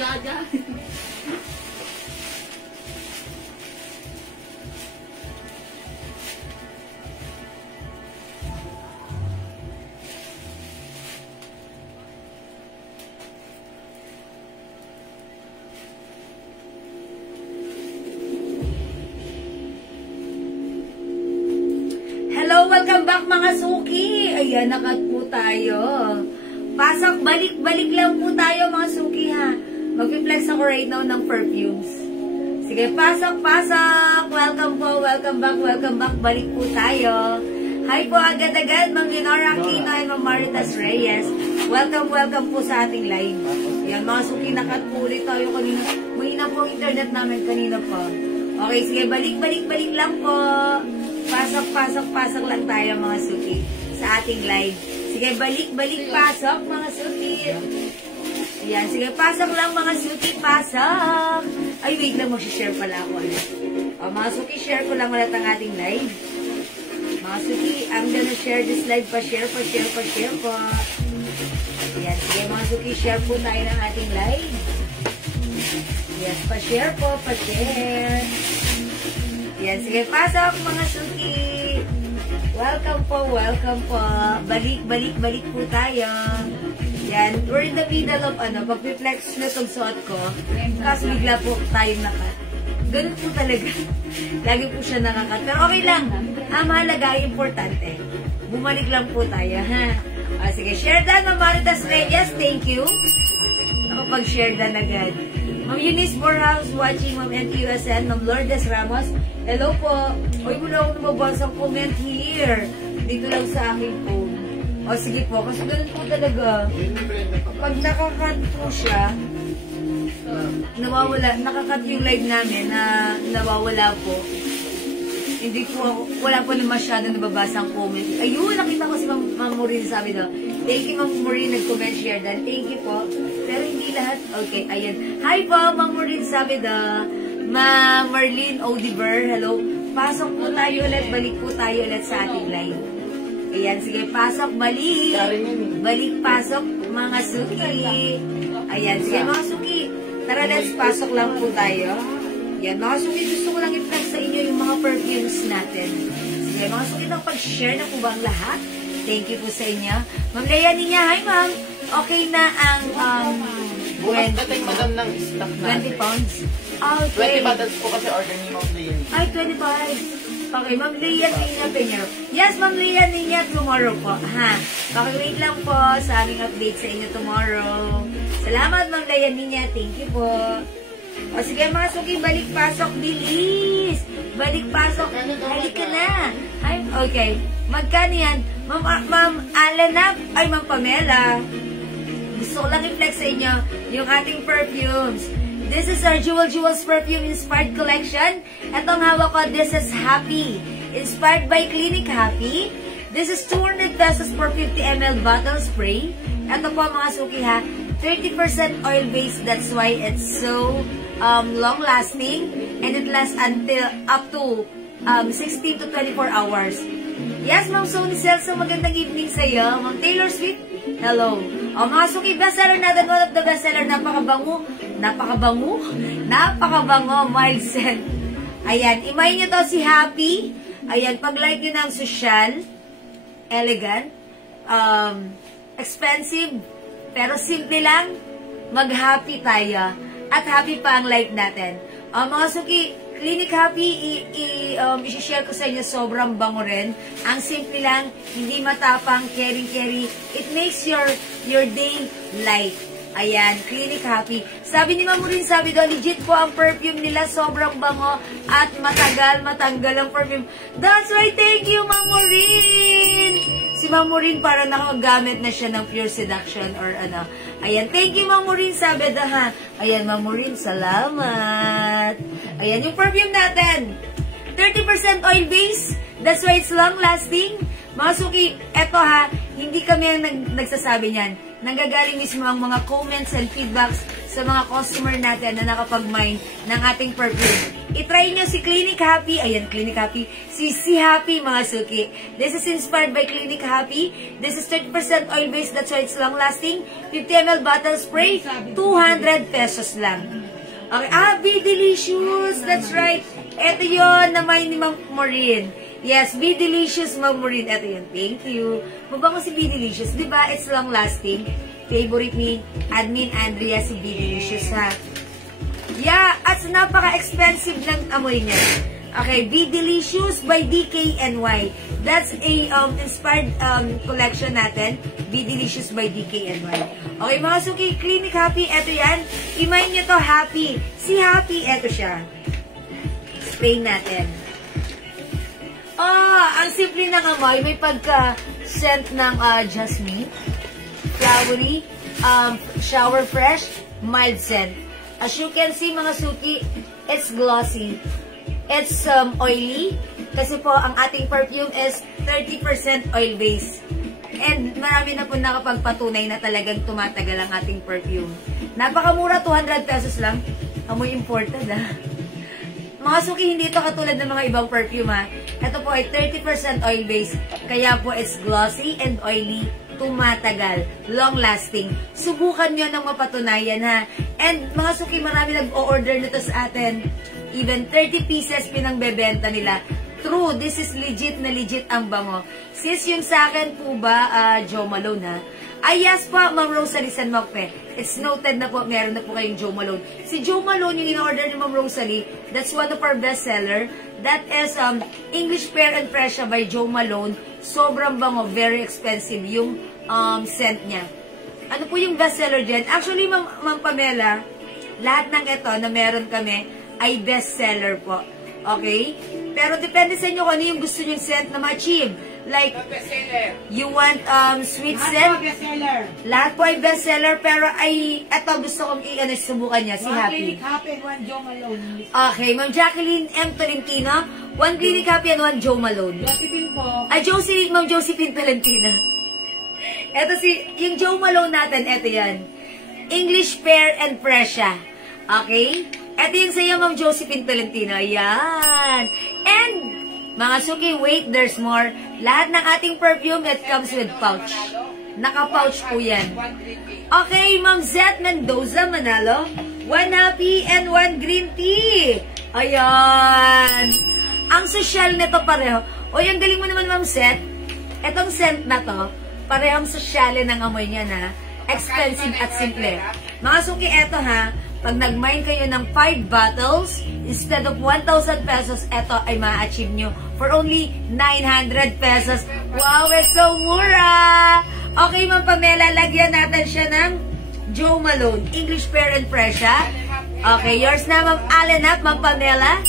Jaja. Welcome back mga suki. Ayan, nakat po tayo. Pasok, balik-balik lang po tayo mga suki ha. Mag-flex ako right now ng perfumes. Sige, pasok. Welcome po, welcome back. Balik po tayo. Hi po agad-agad, Ma'am Leonora Aquino and Ma'am Maritas Reyes. Welcome po sa ating live. Ayan mga suki, nakat po ulit tayo kanina. Mahina po ang internet namin kanina po. Okay, sige, balik lang po. Pasok lang tayo mga suki sa ating live. Sige, balik, pasok mga suki. Ayan, sige, pasok lang mga suki, pasok. Ay, wait lang, mag-share pala ako ulit. O, mga suki, share ko lang ulit ang ating live. Mga suki, I'm gonna share this live, pa-share po. Ayan, sige mga suki, share po tayo ng ating live. Yes, pa-share po. Yan, sige, pasok mga suki. Welcome po. Balik po tayo. Yan, we're in the middle of pag-flex na itong suot ko. Kasi bigla po tayong nakat. Ganun po talaga. Lagi po siya nakakat. Pero okay lang. Ang mahalaga, importante. Bumalik lang po tayo, ha? Sige, share dan, Ma'am Maritas Reyes. Thank you. Nakapag-share dan agad. Ma'am Eunice Morehouse watching, Ma'am NTUSN, Ma'am Lourdes Ramos. Hello po. Uy, muna ako nababasang comment here. Dito lang sa aking phone. O, sige po. Kasi ganun po talaga. Pag nakakat po siya, nawawala. Nakakat yung live namin na nawawala po. Hindi po ako, wala po na masyado nababasang comment. Ayun, nakita ko si Ma'am Maureen sabi daw. Thank you, Ma'am Maureen, nag-comment share dan. Thank you po. Pero hindi lahat. Okay, ayan. Hi po, Ma'am Maureen sabi daw. Ma'am Marlene Odiver, hello. Pasok po tayo ulit, balik po tayo ulit sa ating live. Ayan, sige, pasok, balik, pasok, mga suki. Ayan, sige, mga suki. Tara, let's pasok lang po tayo. Ayan, mga suki, gusto ko lang i-flex sa inyo yung mga perfumes natin. Sige, mga suki, pag-share na po ba ang lahat? Thank you po sa inyo. Ma'am Leia niya, hi ma'am. Okay na ang 20 madam ng stock na 20 pounds. Okay. 20 bottles po kasi order ni Ma'am Leia. Ay, 25. Okay, Ma'am Leia Nina Peñero. Yes, Ma'am Leia Nina, tomorrow po. Ha? Pakawait lang po sa aming update sa inyo tomorrow. Salamat, Ma'am Leia Nina. Thank you po. O sige, mga suki, balik-pasok, bilis. Balik-pasok. Halika na. Ay, okay. Magkano yan? Ma'am Alana, ay Ma'am Pamela. Gusto ko lang i-flex sa inyo yung ating perfumes. This is our Jewels Perfume Inspired Collection. Itong hawak ko, this is Happy. Inspired by Clinic Happy. This is 200 pesos per 50 ml bottle spray. Ito po mga suki ha, 30% oil-based. That's why it's so long-lasting. And it lasts until up to 16 to 24 hours. Yes, Ma'am Sony Celso, magandang evening sa iyo. Ma'am Taylor Swift, hello. O mga suki, bestseller natin, one of the bestseller, napakabango, mild scent. Ayan, imayin nyo to si Happy. Ayan, pag-like nyo ng social, elegant, expensive, pero simple lang, mag-happy tayo. At happy pa ang life natin. Mga suki, Clinic Happy, i-share ko sa inyo, sobrang bango rin. Ang simple lang, hindi matapang, caring. It makes your day light. Ayan, Clinic Happy. Sabi ni Ma'am Maureen, sabi daw, legit po ang perfume nila, sobrang bango at matanggal ang perfume. That's right, thank you, Ma'am Maureen! Si Ma'am Maureen, parang nakagamit na siya ng Pure Seduction or ano. Ayan, thank you, Ma'am Maureen, sabi daw ha. Ayan, Ma'am Maureen, salamat. Ayan, yung perfume natin. 30% oil base. That's why it's long-lasting. Mga suki, eto ha, hindi kami ang nagsasabi niyan. Nanggagaling mismo ang mga comments and feedbacks sa mga customer natin na nakapag-mine ng ating perfume. I-try nyo si Clinic Happy. Ayan, Clinic Happy. Si Happy, mga suki. This is inspired by Clinic Happy. This is 30% oil-based. That's why it's long-lasting. 50 ml bottle spray. 200 pesos lang. Okay. Be delicious. That's right. Ito yun na may ni Ma'am Maureen. Yes, Be Delicious, Ma'am Maureen. Ito yun. Thank you. Mabango si Be Delicious. Diba? It's long-lasting. Favorite ni Admin Andrea si Be Delicious, ha? Yeah, at napaka-expensive ng amoy niya. Okay, Be Delicious by DKNY. That's a inspired collection natin. Be Delicious by DKNY. Okay, mga suki, Clinic Happy, eto yan. Imay niyo to, Happy. Si Happy, eto siya. Spray natin. Ang simple ng amoy. May pagka-scent ng jasmine, flowery, shower fresh, mild scent. As you can see, mga suki, it's glossy. It's oily. Kasi po, ang ating perfume is 30% oil-based. And marami na po nakapagpatunay na talagang tumatagal ang ating perfume. Napakamura, 200 pesos lang. Amoy imported, ha? Mga suki, hindi ito katulad ng mga ibang perfume, ha? Ito po ay 30% oil-based. Kaya po, it's glossy and oily. Tumatagal, long-lasting. Subukan nyo ng mapatunayan, ha? And mga suki, marami nag-o-order nito sa atin. Even 30 pieces pinangbebenta nila. True, this is legit na legit ang bango. Sis, yung sa akin po ba, Jo Malone, ha? Ay, yes po, Ma'am Rosalie San Mocpe. It's noted na po, meron na po kayong Jo Malone. Si Jo Malone, yung in-order ni Ma'am Rosalie, that's one of our bestseller. That is English Pear and Fresha by Jo Malone. Sobrang bango, very expensive yung scent niya. Ano po yung bestseller dyan? Actually, Ma'am Pamela, lahat ng ito na meron kami ay bestseller po. Okay? Pero depende sa inyo kung ano yung gusto nyong scent na ma-achieve. Like, you want sweet scent? Lahat po ay bestseller. Pero ay, eto gusto kong subukan niya, si Happy. One Jo Malone. Okay, Ma'am Jacqueline M. Tolentino. One Clinic Happy and one Jo Malone. Josephine po. Ay, Ma'am Josephine Tolentino. Eto yung Jo Malone natin, eto yan. English Pear and Fresha. Okay? Eto yung sa'yo, Ma'am Josephine Tolentino. Ayan. And, mga suki, wait, there's more. Lahat ng ating perfume, it comes with pouch. Naka-pouch po yan. Okay, Ma'am Zet Mendoza Manalo. One Happy and one green tea. Ayan. Ang social nito pareho. O, yung galing mo naman, Ma'am Zet. Etong scent na to, parehong sosyale ng amoy niya na. Expensive at simple. Mga suki, eto ha. Pag nag-mine kayo ng 5 bottles, instead of 1,000 pesos, eto ay ma-achieve nyo for only 900 pesos. Wow, it's so mura! Okay, Ma'am Pamela, lagyan natin siya ng Jo Malone, English Pear and Fresha. Okay, yours na, Ma'am Alenat, Ma'am Pamela.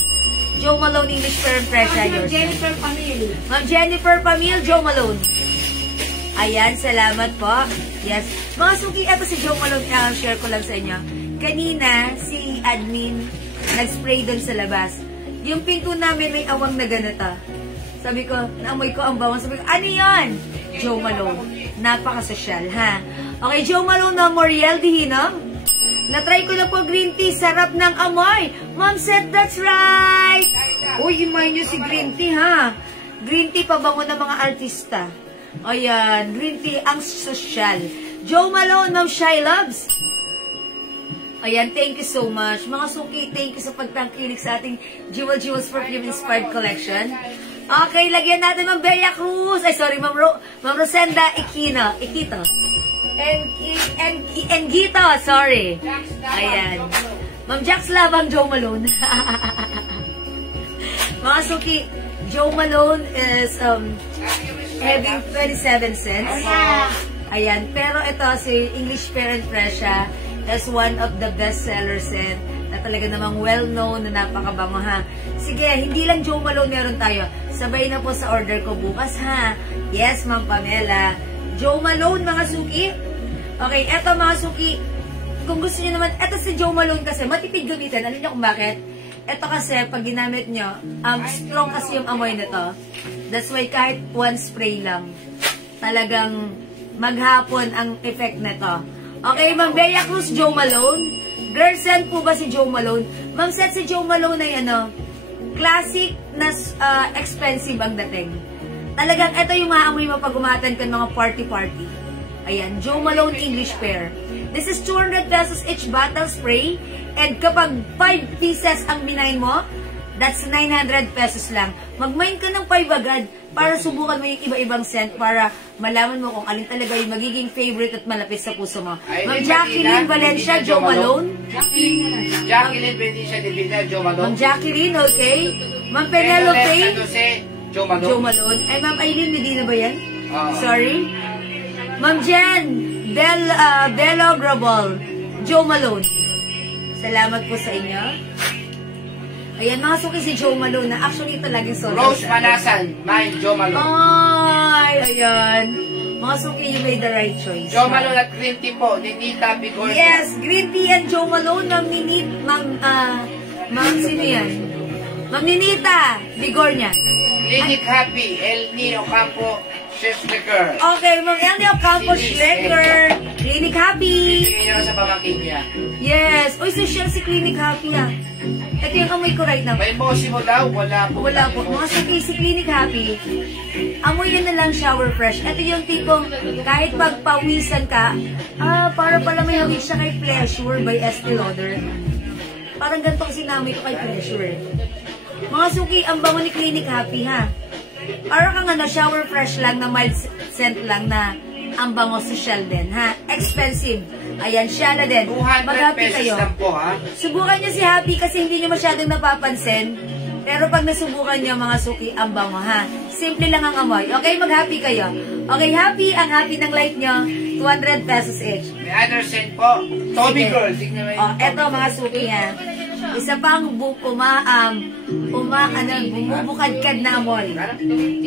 Jo Malone, English Pear and Fresha, yours na. Jennifer Pamil. Ma'am Jennifer Pamil, Jo Malone. Ayan, salamat po. Yes. Mga suki, eto si Jo Malone, share ko lang sa inyo. Kanina, si admin nag-spray doon sa labas. Yung pinto namin may awang na ganito. Sabi ko, naamoy ko ang bawang. Sabi ko, ano yan? Jo Malone. Napaka-sosyal, ha? Okay, Jo Malone na Moriel Dihino. Na-try ko na po green tea. Sarap ng amoy. Ma'am said, that's right. Uy, imay nyo si green tea, ha? Green tea, pabango ng mga artista. Ayan, green tea, ang sosyal. Jo Malone, Ma'am Shy Loves. Ayan, thank you so much. Mga suki, thank you sa pagtangkilik sa ating Jewels Perfume Inspired Collection. Okay, lagyan natin Ma'am Bea Cruz. Ay, sorry, Ma'am Rosenda Ikito. And Gito, sorry. Ayan. Ma'am Jax Labang, Jo Malone. Mga suki, Jo Malone is having 27 cents. Ayan, pero ito si English Pear and Fresha is one of the best sellers na talaga namang well-known na napakabango, ha. Sige, hindi lang Jo Malone meron tayo. Sabay na po sa order ko bukas, ha. Yes, Ma'am Pamela. Jo Malone, mga suki. Okay, eto mga suki. Kung gusto nyo naman, eto si Jo Malone kasi matipid gamitin. Alam nyo kung bakit? Eto kasi, pag ginamit nyo, strong kasi yung amoy nito. That's why kahit one spray lang, talagang maghapon ang effect nito. Okay, Ma'am Bea Cruz, Jo Malone. Girl scent po ba si Jo Malone? Ma'am, set si Jo Malone ay ano, classic na expensive ang dating. Talagang ito yung maamoy mo pag umatan ka ng mga party-party. Ayan, Jo Malone English Pear. This is 200 pesos each bottle spray. And kapag 5 pieces ang binayin mo, that's 900 pesos lang. Mag-mine ka ng 5 agad para subukan mo yung iba-ibang scent para malaman mo kung alin talaga yung magiging favorite at malapit sa puso mo. Ma'am Jacqueline Valencia, Jo Malone. Jacqueline Valencia de Villa, Jo Malone. Ma'am Jacqueline, okay. Ma'am Penelope, Jo Malone. Jo Malone. Ay, Ma'am Aileen Medina ba yan? Oo. Sorry. Ma'am Jen, Bello Grabal, Jo Malone. Salamat po sa inyo. Ayan, mga suki si Jo Malone na actually talagang sold out. Rose Manasan, mine, Jo Malone. Ay, ayan. Mga suki, you made the right choice. Jo Malone at green tea po, Ninita Bigornia. Yes, green tea and Jo Malone, Ma'am Ninit, Ma'am sino yan? Ma'am Ninita Bigornia. Clinic Happy, El Nino Campo, Schlecker. Okay, Ma'am Elnio Campos Schlecker. Clinic Happy. Bigyan nyo sa pamangkin niya. Yes. Uy, social si Clinic Happy ha. Ito yung amoy ko right now. May bossy mo daw, wala po. Wala po. Mga suki si Clinic Happy, amoy yun na lang shower fresh. Ito yung tipong kahit pagpawisan ka, para pala may hawig siya kay Pleasure by Estee Lauder. Parang ganito kasi namoy ko kay Pleasure. Mga suki, ang bango ni Clinic Happy ha. Parang kang ano, shower fresh lang na mild scent lang na ang bango social din ha. Expensive. Ayan, siya na din. 200 Mag-happy pesos kayo. lang po ha. Subukan nyo si Happy kasi hindi nyo masyadong napapansin. Pero pag nasubukan nyo mga suki, ang bango ha. Simple lang ang amoy. Okay, mag-happy kayo. Okay, Happy, ang happy ng light nyo, 200 pesos each. May other scent po. Tommy Sige. Girl. Tignan mo yung Eto mga suki ha. Isa pang bumubukadkad na amoy.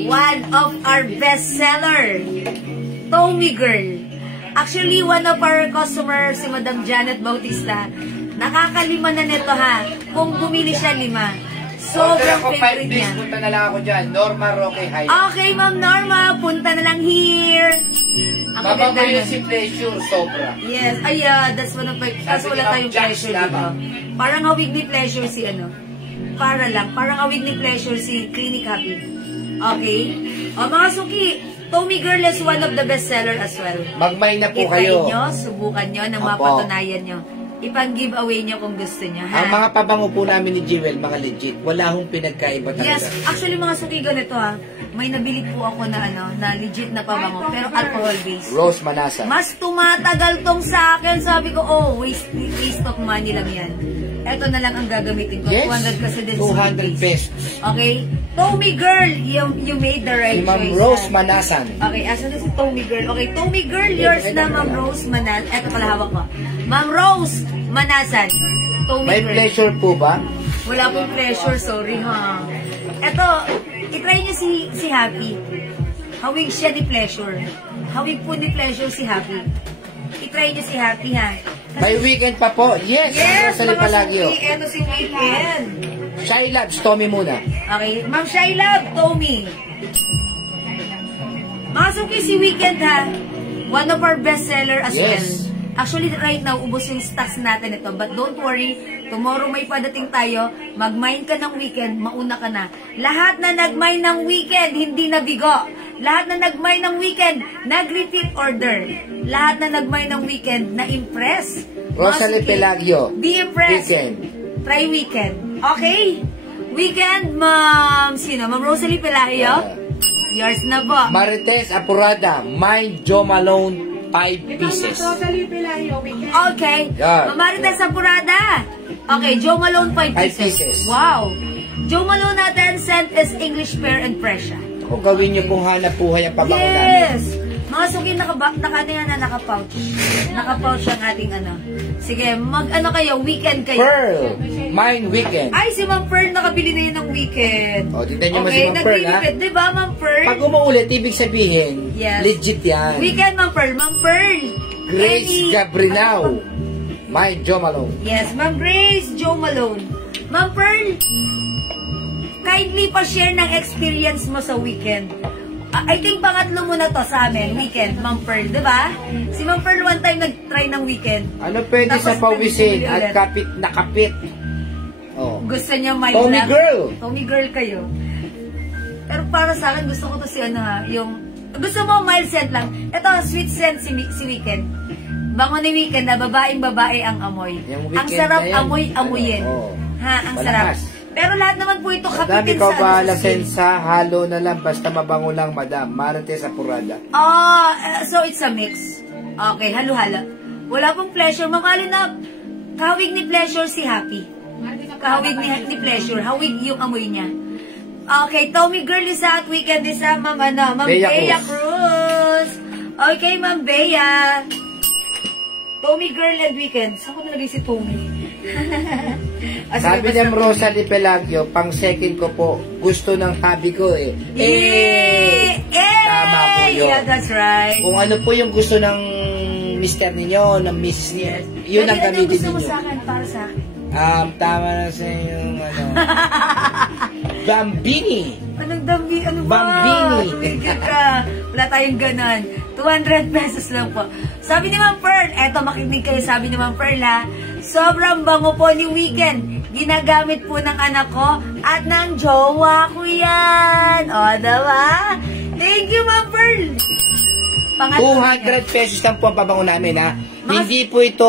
One of our bestseller, Tommy Girl. Actually, one of our customers, si Madam Janet Bautista, nakakalima na nito ha. Kung bumili siya 5. Sobrang favorite niya. Punta na lang ako dyan. Norma Roque High. Okay, Ma'am Norma, punta na lang here. Ang ganda Bababa na. yun si Pleasure, sobra. Yes, that's one of my, kasi wala tayong pleasure dito. Parang hawig ni pleasure si ano. Parang hawig ni pleasure si Clinic Happy. Okay? O mga suki, Tommy Girl is one of the bestseller as well. Magmay na po I-try kayo. nyo, subukan nyo, nang Opo. mapatunayan nyo. Ipang-giveaway nyo kung gusto nyo, ha? Ang mga pabango po namin ni Jewel, mga legit. Wala hong pinagkaiba talaga. Yes, actually mga suki ganito ha. May nabili po ako na na legit na pabango, pero alcohol-based. Rose Manasa. Mas tumatagal tong sa akin. Sabi ko, waste of money lang yan. Eto na lang ang gagamitin ko. Yes, 200 kasi din. 200 pesos. Okay? Tommy Girl, you made the right Si Ma'am choice. Rose ha? Manasan. Okay, asan na si Tommy Girl? Okay, Tommy Girl, yours na Ma'am Rose Manasan. Eto pala hawak ko. Ma'am Rose Manasan. Tommy May Girl. pleasure po ba? Wala pong pleasure, sorry ha. Eto, itry niyo si Happy. Hawig siya ni pleasure. Hawig po ni pleasure si Happy. Itry niyo si Happy ha. May weekend pa po. Yes, Yes, Rosalie mga Palagio. suki, eto si Weekend. Shy Labs, Tommy muna. Okay, Ma'am Shailab, Tommy. Mga suki, si Weekend ha. One of our bestseller as Yes. well. Actually, right now, ubos yung stocks natin ito. But don't worry, tomorrow may padating tayo. Mag-mine ka ng Weekend, mauna ka na. Lahat na nag-mine ng Weekend, hindi na bigo. Lahat na nag-mine ng Weekend, nag-repeat order. Lahat na nag-mine ng Weekend, na-impress. Rosalie Mga suki, Pelagio. Be impressed. Weekend. Try Weekend. Okay? Weekend, Ma'am, sino? Ma'am Rosalie Pelagio? Yours na po. Marites Apurada, Mine Jo Malone, 5 pieces. Okay. Yeah. Ma'am Marites Apurada. Okay, Jo Malone, 5 5 pieces. pieces. Wow. Jo Malone natin, scent is English Pear and Pressure. Kung gawin niyo pong hanap buhay ang pabango namin. Yes! Mga suki, naka-pouch. Naka-pouch ang ating ano. Sige, mag-ano kayo, Weekend kayo. Pearl, Mine Weekend. Ay, si Ma'am Pearl nakabili na yun ng Weekend. O, tignan niyo Okay, si Ma'am Pearl, ha? nag-repeat. Diba, Ma'am Pearl? Pag umuulit, ibig sabihin, Yes. legit yan. Weekend, Ma'am Pearl. Ma'am Pearl. Grace Any- Gabrinao, Mine Jo Malone. Yes, Ma'am Grace, Jo Malone. Ma'am Pearl, kindly pa-share ng experience mo sa Weekend. I think pangatlo mo na to sa amin, weekend, Ma'am Pearl, di ba? Si Ma'am Pearl one time nag-try ng weekend. Ano pwede Tapos sa pawisin bumili at ulit. kapit na kapit? Oh. Gusto niya may Tommy black. girl. Tommy girl kayo. Pero para sa akin, gusto ko to si ano ha, yung, gusto mo mild scent lang. Ito, sweet scent si weekend. Bango ni weekend na babaeng babae ang amoy. Yung Ang Weekend sarap na yan. amoy-amoyin. Oo. Ha, ang Malakas. sarap. Pero lahat naman po ito Madami kapitin ka sa ba ano, sa skin. sa halo na lang basta mabango lang, madam. Marites Apurada. So it's a mix. Okay, halo-halo. Wala pong pleasure. Mamali na, kahawig ni pleasure si Happy. Kahawig ni pleasure. Hawig yung amoy niya. Okay, Tommy Girl isa at weekend isa, Ma'am Bea Bea Cruz. Okay, Ma'am Bea. Tommy Girl and weekend. Saan ko nalagay si Tommy? Sabi ng Rosalie Pelagio, pang second ko po, gusto ng hobby ko eh. Tama po yun. Yeah, that's right. Kung ano po yung gusto ng mister ninyo, ng miss niyo, yun ang Anong gamitin gusto mo ninyo. sa akin, para sa akin? Tama na sa yung ano. Bambini. Anong dambi? Ano ba? Bambini. Tumigil ka. Wala tayong ganon. 200 pesos lang po. Sabi ni Ma'am Pearl, eto makinig kayo, sabi ni Ma'am Pearl ha, sobrang bango po ni Weekend. Ginagamit po ng anak ko at ng jowa ko yan. O, diba? Thank you, Ma'am Pearl. Pangatlo 200 pesos lang po ang pabango namin ha. Hindi po ito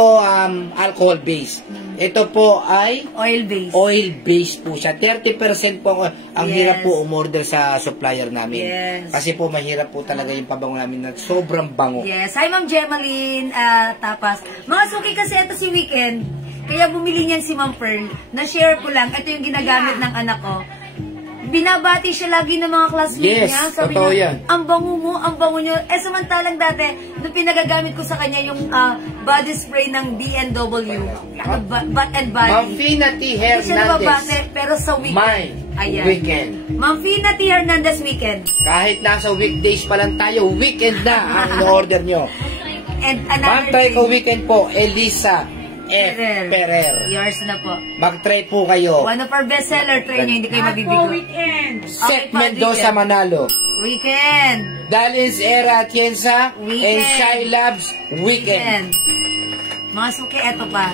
alcohol based. Ito po ay oil-based. oil-based po siya. 30% po ang Yes. hirap po umorder sa supplier namin. Yes. Kasi po mahirap po talaga yung pabango namin na sobrang bango. Yes. Hi, Ma'am Gemaline. Tapas. Mga suki kasi ito si Weekend. Kaya bumili niyan si Ma'am Pearl. Na-share ko lang. Ito yung ginagamit ng anak ko. Binabati siya lagi ng mga classmates Yes, niya. Sabi totoo niya, yan. ang bango mo, ang bango niyo. Samantalang dati, nung pinagagamit ko sa kanya yung body spray ng B&W. Butt and body. Ma'am Fina T. Hindi siya nababate, Hernandez. pero sa weekend. Mine. Ayan. Weekend. Ma'am Fina T. Hernandez weekend. Kahit nasa weekdays pa lang tayo, weekend na ang in-order nyo. And Ma'am, another try ko thing, weekend po, Elisa F. Perer. Yours na po. Mag-try po kayo. One of our bestseller try nyo, hindi kayo Ako, mabibigo. weekend. Seth pa, Mendoza weekend. Manalo. Weekend. Dalins Era Atienza. Weekend. And Shy Labs Weekend. Mga suki, eto pa.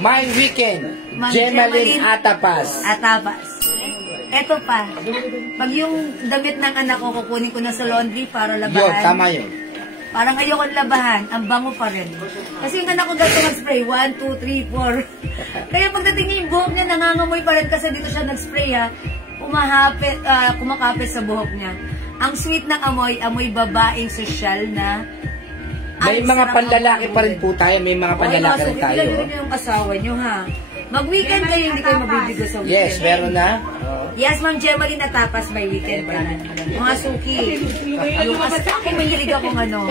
My Weekend. Ma'am Gemaline Gemaline Atapas. Atapas. Eto pa. Pag yung damit ng anak ko, kukunin ko na sa laundry para Yun, labahan. tama yun. Parang ayokong labahan, ang bango pa rin. Kasi yung anak ko gato mag-spray, 1, 2, 3, 4. Kaya pagdating niya yung buhok niya, nangangamoy pa rin kasi dito siya nag-spray ha. Kumakapit sa buhok niya. Ang sweet ng amoy, amoy babaeng sosyal na. May Ang mga sarap panlalaki ang pa rin po tayo. May mga panlalaki rin tayo. Ilan niyo yung asawa niyo ha. Mag-weekend kayo, hindi kayo mabibigo sa weekend. Yes, meron na. Yes, Ma'am Gemaline Atapas by weekend. Mga suki. Yung ako mahilig akong ano.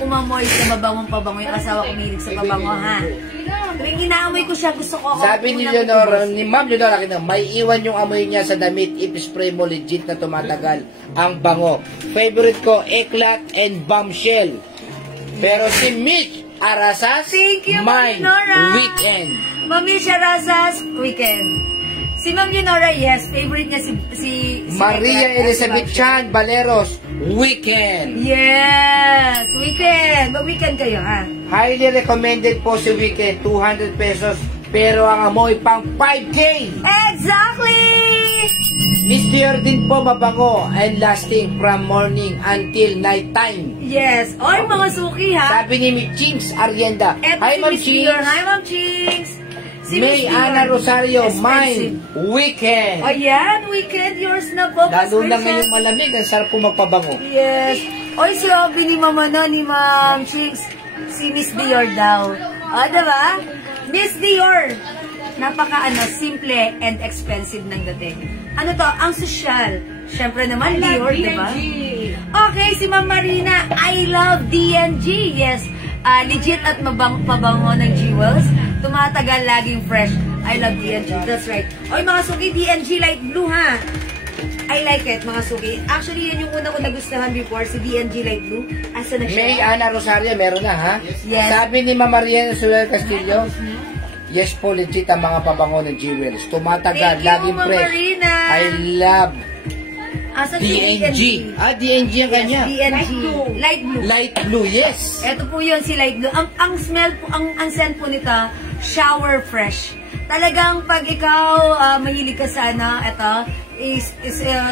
Umamoy sa mabangong pabango. Yung asawa ko mahilig sa pabango, ha? Tuwing inaamoy ko siya, gusto ko ako. Sabi ni Leonora, ni Ma'am Leonora, may iwan yung amoy niya sa damit. If spray mo, legit na tumatagal ang bango. Favorite ko, Eclat and Bombshell. Pero si Mitch Arasas, Thank you, Ma'am mine, Leonora. weekend. Mami Sharazas, weekend. Si Ma'am Leonora, yes, favorite niya si Maria Eclat. Elizabeth Chan Valeros, weekend. Yes, weekend. Mag-weekend kayo, ha? Highly recommended po si weekend, 200 pesos. Pero ang amoy pang 5K. Exactly! Miss Dior din po mabango and lasting from morning until night time. Yes. Oy, mga suki, ha? Sabi ni Miss Chinks Arienda. Eto Hi si Ma'am Miss Dior. Chinks. Hi, Ma'am Chinks. Si May Miss Ana Dior. Rosario, Expensive. mine, weekend. Ayan, weekend. Yours na po. Lalo na Special. ngayong malamig, ang sarap po magpabango. Yes. Oy, sabi ni Mama na, ni Ma'am Chinks, si Miss Dior daw. O, diba? Miss Dior. Simple and expensive ng dating. Ano to? Ang sosyal. Siyempre naman, Dior, diba? Okay, si Ma'am Marina, I love DNG. Yes, legit at pabango ng jewels. Tumatagal, laging fresh. I love DNG. That's right. Oy, mga suki, DNG light blue, ha? I like it, mga suki. Actually, yan yung una ko nagustuhan before, si DNG light blue. Asa na siya? May Ana Rosario, meron na ha? Yes. Sabi ni Mama Maria Suel Castillo, yes po, legit ang mga pabango ng jewels. Tumatagal, Thank you, laging Ma'am fresh. Marina. I love Asan si DNG. DNG ang kanya. DNG. Light blue. Light blue, yes. Ito po yun, si light blue. Ang smell po, ang scent po nito, shower fresh. Talagang pag ikaw mahilig ka sana, ito,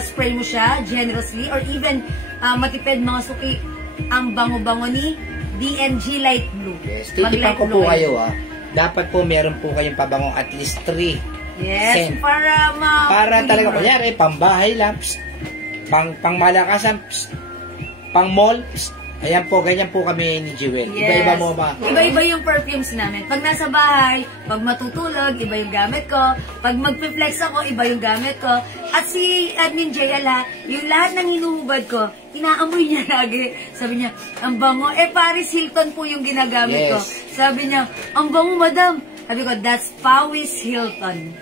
spray mo siya generously or even matipid mga suki, ang bango-bango ni DNG Light Blue. Yes, titipan ko po kayo dapat po meron po kayong pabangong at least 3. Yes, scent. para talaga, kunyari, pambahay lang, pang malakasan, pang mall, ayan po, ganyan po kami ni Jewel. Yes. Iba-iba mo ba? Iba-iba yung perfumes namin. Pag nasa bahay, pag matutulog, iba yung gamit ko. Pag magpe-flex ako, iba yung gamit ko. At si Admin JL yung lahat ng hinuhubad ko, inaamoy niya lagi. Sabi niya, ang bango. Paris Hilton po yung ginagamit ko. Sabi niya, ang bango, madam. Sabi ko, that's Paris Hilton.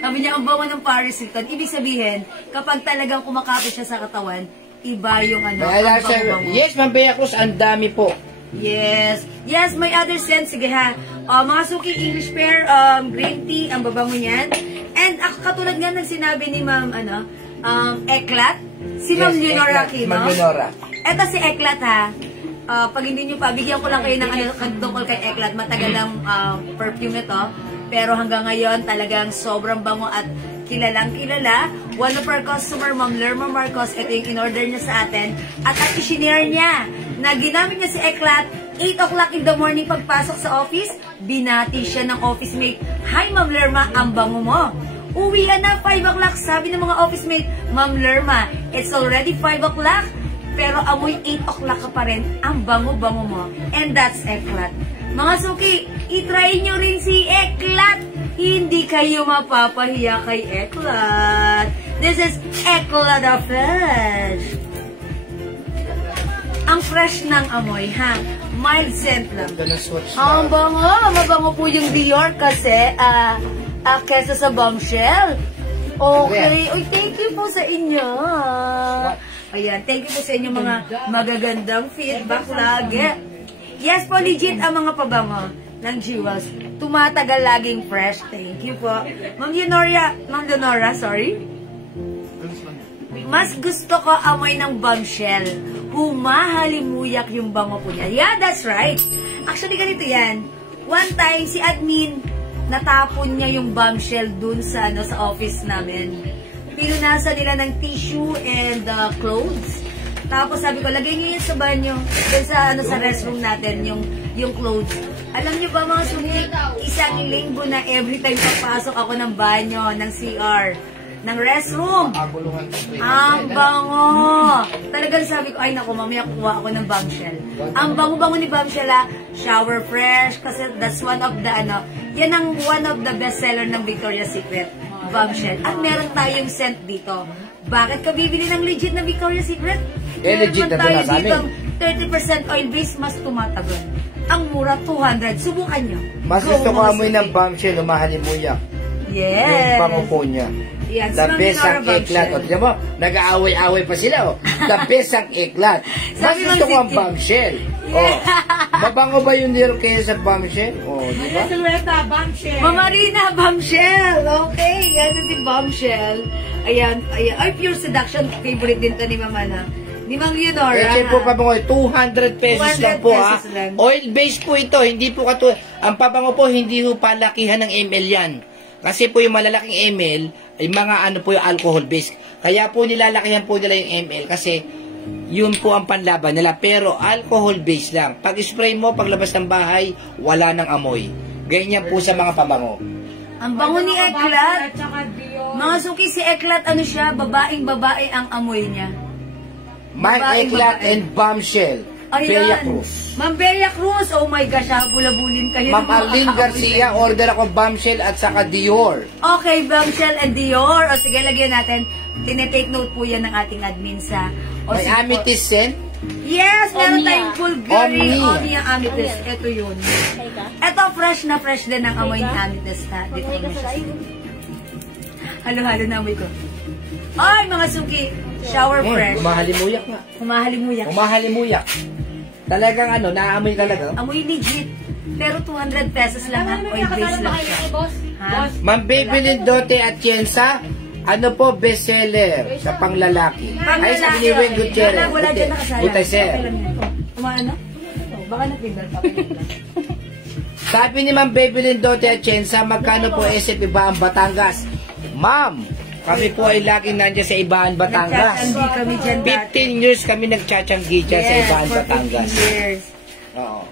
Sabi niya, ang bango ng Paris Hilton. Ibig sabihin, kapag talagang kumakapit siya sa katawan, iba yung bango-bango. Yes, Ma'am Bea Cruz, ang dami po. Yes. Yes, may other scent. Sige ha. Mga suki English pear, green tea, ang babango niyan. And katulad nga ng sinabi ni Ma'am, Eklat. Si Ma'am Leonora Aquino. Ma'am Leonora. Eto si Eklat ha. Pag hindi nyo pa, bigyan ko lang kayo ng tungkol kay Eklat. Matagal lang perfume ito. Pero hanggang ngayon, talagang sobrang bango at kilalang kilala. One of our customer, Ma'am Lerma Marcos, ito yung in-order niya sa atin. At i-share niya na ginamit niya si Eklat, 8 o'clock in the morning pagpasok sa office, binati siya ng office mate. Hi Ma'am Lerma, ang bango mo. Uwi na 5 o'clock, sabi ng mga office mate, Ma'am Lerma, it's already 5 o'clock, pero amoy 8 o'clock ka pa rin, ang bango-bango mo. And that's Eklat. Mga suki, itry nyo rin si Eklat. Hindi kayo mapapahiya kay Eklat. This is Eklat the Fresh. Ang fresh ng amoy, ha? Mild scent lang. Ang bango. Mabango po yung Dior kasi kesa sa Bombshell. Okay. Uy, thank you po sa inyo. Ayan, thank you po sa inyo mga magagandang feedback lagi. Yes po, legit ang mga pabango ng Jewels. Tumatagal laging fresh. Thank you po. Ma'am Leonora, sorry. Mas gusto ko amoy ng Bombshell. Humahalimuyak yung bango po niya. Yeah, that's right. Actually, ganito yan. One time, si admin, natapon niya yung Bombshell dun sa office namin. Pinunasan nila ng tissue and clothes. Tapos sabi ko, lagay niyo yun sa banyo. Dun sa restroom natin, yung clothes. Alam niyo ba mga sulit, isang linggo na every time papasok ako ng banyo, ng CR, ng restroom. Ang bango! Talagang sabi ko, ay naku, mamaya kuha ako ng Bombshell. Ang bango-bango ni Bombshell, shower fresh, kasi that's one of the, yan ang one of the best seller ng Victoria's Secret, Bombshell. At meron tayong scent dito. Bakit ka bibili ng legit na Victoria's Secret? Legit na tayo dito 30% oil base, mas tumatagal. Ang mura, 200. Subukan nyo. Mas gusto ko amoy ng Bombshell, humahalimuyak. Yes. Yung bango po niya. Yan, The best ang Eklat. O, tignan mo, nag-aaway-aaway pa sila. The best ang Eklat. Mas gusto ko ang Bombshell. Mabango ba yung niro kaya sa Bombshell? Di ba? Silveta, Bombshell. Mamarina, Bombshell. Okay, yan si Bombshell. Ayan. Ay, Pure Seduction. Favorite din to ni Mama na. Ni Mang Leonora. Kasi po pabango, 200 pesos lang po ha. Oil base po ito, hindi po katulad. Ang pabango po, hindi po palakihan ng ml yan. Kasi po yung malalaking ml, ay mga po yung alcohol base. Kaya po nilalakihan po nila yung ml kasi yun po ang panlaban nila. Pero alcohol base lang. Pag spray mo, paglabas ng bahay, wala nang amoy. Ganyan po sa mga pabango. Ang bango ni Eklat. Mga suki, si Eklat, siya, babaeng-babae ang amoy niya. Ma'am Eklat and Bombshell. Bea Cruz. Ma'am Bea Cruz. Oh my gosh, bulabulin kayo. Ma'am Arlene Garcia, order ako Bombshell at saka Dior. Okay, Bombshell and Dior. O sige, lagyan natin. Tinetake note po yan ng ating admin sa... May amethyst scent? Yes, meron tayong Bulgari Omnia amethyst. Ito yun. Ito, fresh na fresh din ang amoy ni amethyst. Dito na siya. Halo-halo na amoy ko. Ay, mga suki, shower fresh. Humahalimuyak nga. Humahalimuyak. Talagang naamoy talaga. Amoy legit. Pero 200 pesos lang ha. Oil base lang siya. Ma'am Baby Lindote at Tiensa, Ano po bestseller sa panglalaki? Ay, sabi ni Wayne Gutierrez. Wala dyan nakasala. Buta, sir. Okay lang yan. Ano? Baka na-finger pa. Sabi ni Ma'am Bebelyn Dote Atienza, magkano po SFP ba ang Batangas? Ma'am, kami po ay laging nandiyan sa Ibaan, Batangas. Nagtsatanggi kami dyan dati. 15 years kami nagtsatanggi dyan sa Ibaan, for Batangas. 15 years. Oo.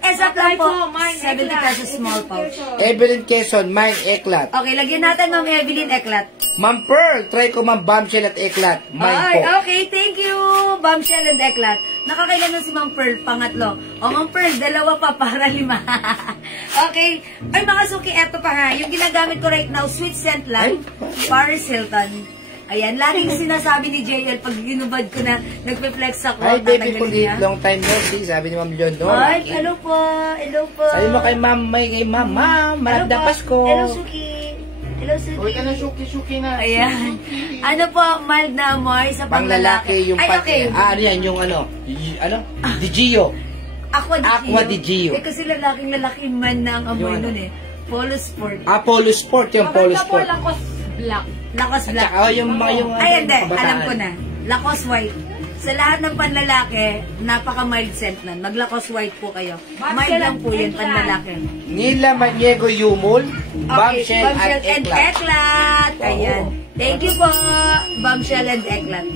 Esap lang po, Mine, 70 pesos small pouch. Evelyn Quezon, Mine Eklat. Okay, lagyan natin Ma'am Evelyn Eklat. Ma'am Pearl, try ko Ma'am Bombshell at Eklat. Mine Ay, po. okay, thank you, Bombshell and Eklat. Nakakailan na si Ma'am Pearl, pangatlo. O, Ma'am Pearl, dalawa pa para 5. Okay. Ay, mga suki, eto pa ha. Yung ginagamit ko right now, sweet scent lang. Paris Hilton. Ayan, laging sinasabi ni JL pag ginubad ko na nagpe-flex ako. Ay, baby, tatanggalin kung niya. long time no see, sabi ni Ma'am Leonor. Ay, hello po. Hello po. Sabi mo kay Ma'am, kay Ma'am, magda Pasko. Hello, Suki. Hello, Suki. Uy, ka na, Shuki na. Ayan. Ano po, mild na amoy sa Panglalaki yung Ay, okay. ano yan, yung ano, Digio. Aqua di Gio. Eh, kasi lalaking man na ang amoy Yung ano? nun eh. Polo Sport. Polo Sport, yung Polo Sport. Black. Lakos At Black. saka yung mga yung Ay, hindi. kabataan. Alam ko na. Lakos White. Sa lahat ng panlalaki, napaka-mild scent nun. Mag-Lakos White po kayo. Mild lang po yun, panlalaki. Nila Maniego Yumul, Bombshell at and Eklat. Eklat. Ayan. Thank you po, Bombshell and Eklat.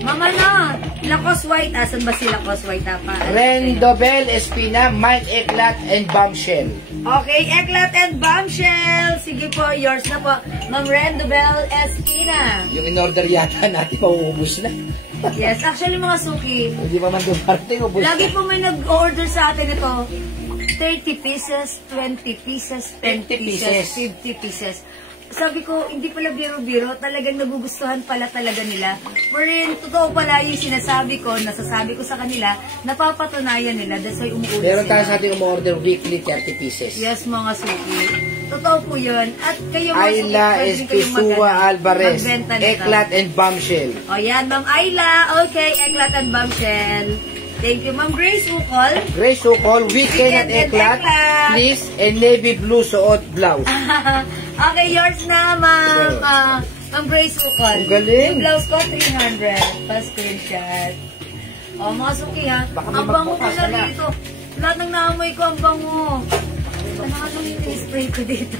Mama na, Lakos White. Asan ba si Lakos White? Rendobel Espina, Mine Eklat and Bombshell. Okay, Eklat and Bombshell. Sige po, yours na po. Ma'am Rendobel Espina. Yung in-order yata natin, mauubos na. Yes, actually mga suki, Hindi pa man dumarating, ubos lagi na. po may nag-order sa atin ito. 30 pieces, 20 pieces, 10 pieces, 50 pieces. Sabi ko, hindi pala biro-biro, talagang nagugustuhan pala talaga nila. Wherein, totoo pala yung sinasabi ko, nasasabi ko sa kanila, napapatunayan nila, that's why umuulit Meron tayo sila. sa ating umorder weekly 30 pieces. Yes, mga suki. Totoo po yun. At kayo mga suki, Ayla pwede rin kayong Espesua Alvarez, magbenta nito. Eklat and Bombshell. O yan, Ma'am Ayla. Okay, Eklat and Bombshell. Thank you, Ma'am Grace Ukol. Grace Ukol, Weekend at Weekend at Eklat, Eklat. please, and navy blue suot blouse. Okay, yours na, Ma'am. Ma'am Grace Ukol. Ang galing. Yung blouse ko, 300. Pa-screenshot. O, mga suki ha. Baka may Ang bango ko magbukas na na. dito. Lahat ng naamoy ko, ang bango. Ano nga itong spray ko dito?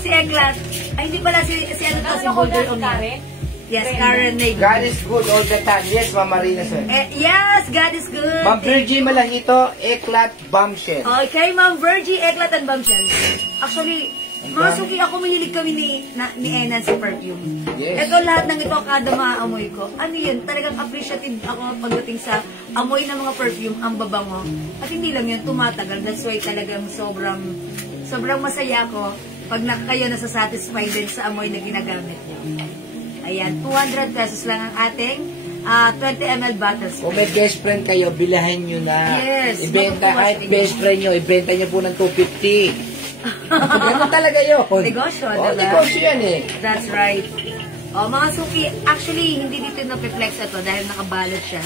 Si Eklat. Ay, hindi pala si ano to, si Boulder O'Neill. Yes, Karen Navy. God is good all the time. Yes, Ma'am Marina, sir. Yes, God is good. Ma'am Virgie Malangito, Eklat, Bombshell. Okay, Ma'am Virgie, Eklat and Bombshell. Actually, mga suki, ako mahilig kami ni Enan sa perfume. Yes. Ito lahat ng ito, kada maamoy ko. Ano yun, talagang appreciative ako pagdating sa amoy ng mga perfume, ang babango. At hindi lang yun, tumatagal. That's why talagang sobrang masaya ko pag kayo nasa-satisfy din sa amoy na ginagamit niyo. Ayan, 200 pesos lang ang ating 20 ml bottles. Kung may best friend kayo, bilahin nyo na. Yes, Ibenta matutuwa kahit sa inyo. best friend nyo, ibenta nyo po ng 250. Ganun talaga yun. Negosyo, Oh, diba? negosyo yan eh. That's right. O, mga suki, actually, hindi dito na-flex ito dahil nakabalot siya.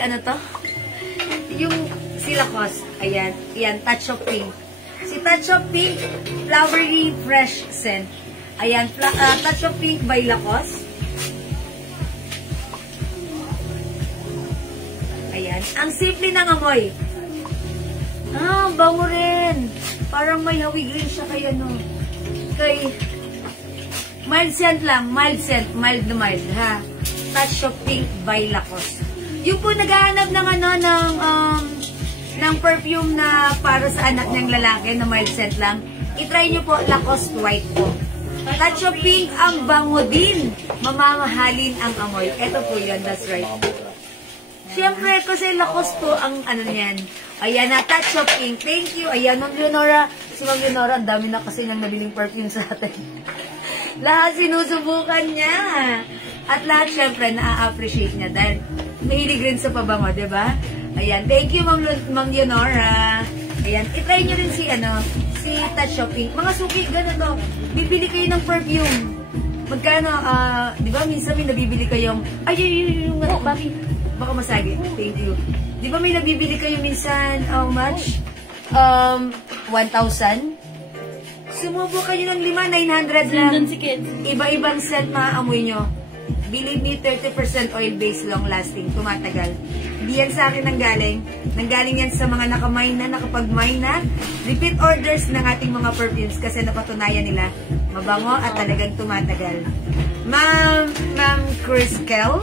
Ano to? Si Lacoste. Ayan. Ayan, Touch of Pink. Si Touch of Pink, Flowery Fresh Scent. Ayan, Touch of Pink by Lacoste. Ayan. Ang simple ng amoy. Bango rin. Parang may hawig rin siya kay ano. Kay mild scent lang. Mild scent. Mild na mild, ha? Touch of Pink by Lacoste. Yung po naghahanap ng ng perfume na para sa anak niyang lalaki na mild scent lang, itry niyo po Lacoste White po. Touch of Pink, ang bango din. Mamamahalin ang amoy. Ito po yun. That's right. Siyempre, kasi Lacoste po ang ano niyan. Ayan na, Touch of Pink. Thank you. Ayan, Ma'am Leonora. Si Ma'am Leonora, ang dami na kasi nang nabiling perfume sa atin. Lahat sinusubukan niya. At lahat, siyempre, na-appreciate niya dahil mahilig rin sa pabango, di ba? Ayan, thank you, Ma'am Leonora. Ayan, itry niyo rin si Touch of Pink. Mga suki, ganito. Bibili kayo ng perfume. Magkano, di ba, minsan may nabibili kayong, baka masagi. Thank you. Di ba may nabibili kayo minsan, how much? 1,000? Sumubo kayo ng 5, 900 lang. Iba-ibang scent maaamoy nyo. Believe me, 30% oil-based, long-lasting, tumatagal. Hindi yan sa akin nanggaling. Nanggaling yan sa mga nakamine na, nakapag-mine na. Repeat orders ng ating mga perfumes kasi napatunayan nila. Mabango at talagang tumatagal. Ma'am Criskel,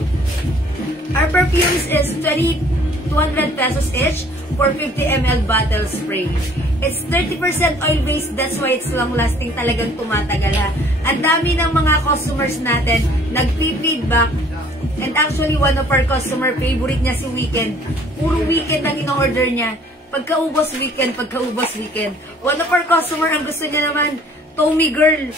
our perfumes is 200 pesos each for 50 ml bottle spray. It's 30% oil-based, that's why it's long-lasting, talagang tumatagal ha. Ang dami ng mga customers natin nagpi-feedback, and actually one of our customer, favorite niya si Weekend. Puro Weekend ang in-order niya. Pagkaubos Weekend. One of our customer, ang gusto niya naman, Tommy Girl.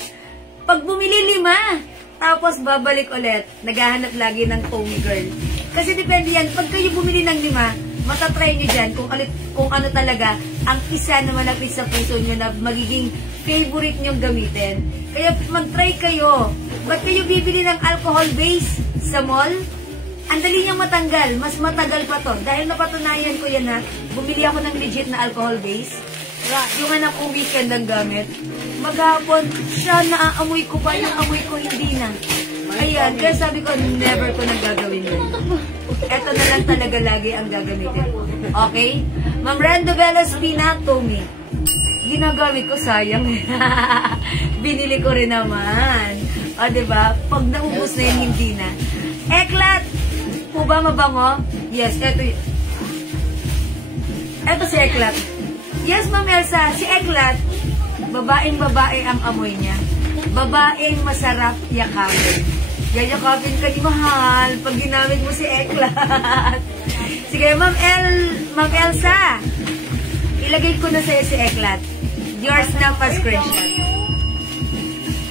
Pag bumili 5, tapos babalik ulit, naghahanap lagi ng Tommy Girl. Kasi depende yan, pag kayo bumili ng 5, matatry nyo dyan kung ano talaga ang isa na malapit sa puso nyo na magiging favorite nyong gamitin. Kaya mag-try kayo. Ba't kayo bibili ng alcohol base sa mall? Ang dali niyang matanggal. Mas matagal pa to. Dahil napatunayan ko yan ha. Bumili ako ng legit na alcohol base. Yung anak ko Weekend ang gamit. Maghapon, siya naaamoy ko pa. Yung amoy ko hindi na. Ayan, kaya sabi ko, never ko nang gagawin yun. Ito na lang talaga lagi ang gagamitin. Okay? Ma'am Rando Velas Pina, Tommy. Ginagamit ko, sayang. Binili ko rin naman. O, diba? Pag naubos na yun, hindi na. Eklat! Po ba mabango? Yes, eto. Eto si Eklat. Yes, Ma'am Elsa, si Eklat, babaeng-babae ang amoy niya. Babaeng masarap yakapin. Yayakapin ka ni mahal pag ginamit mo si Eklat. Sige, Ma'am Elsa, ilagay ko na sa'yo si Eklat. Yours na pa screenshot.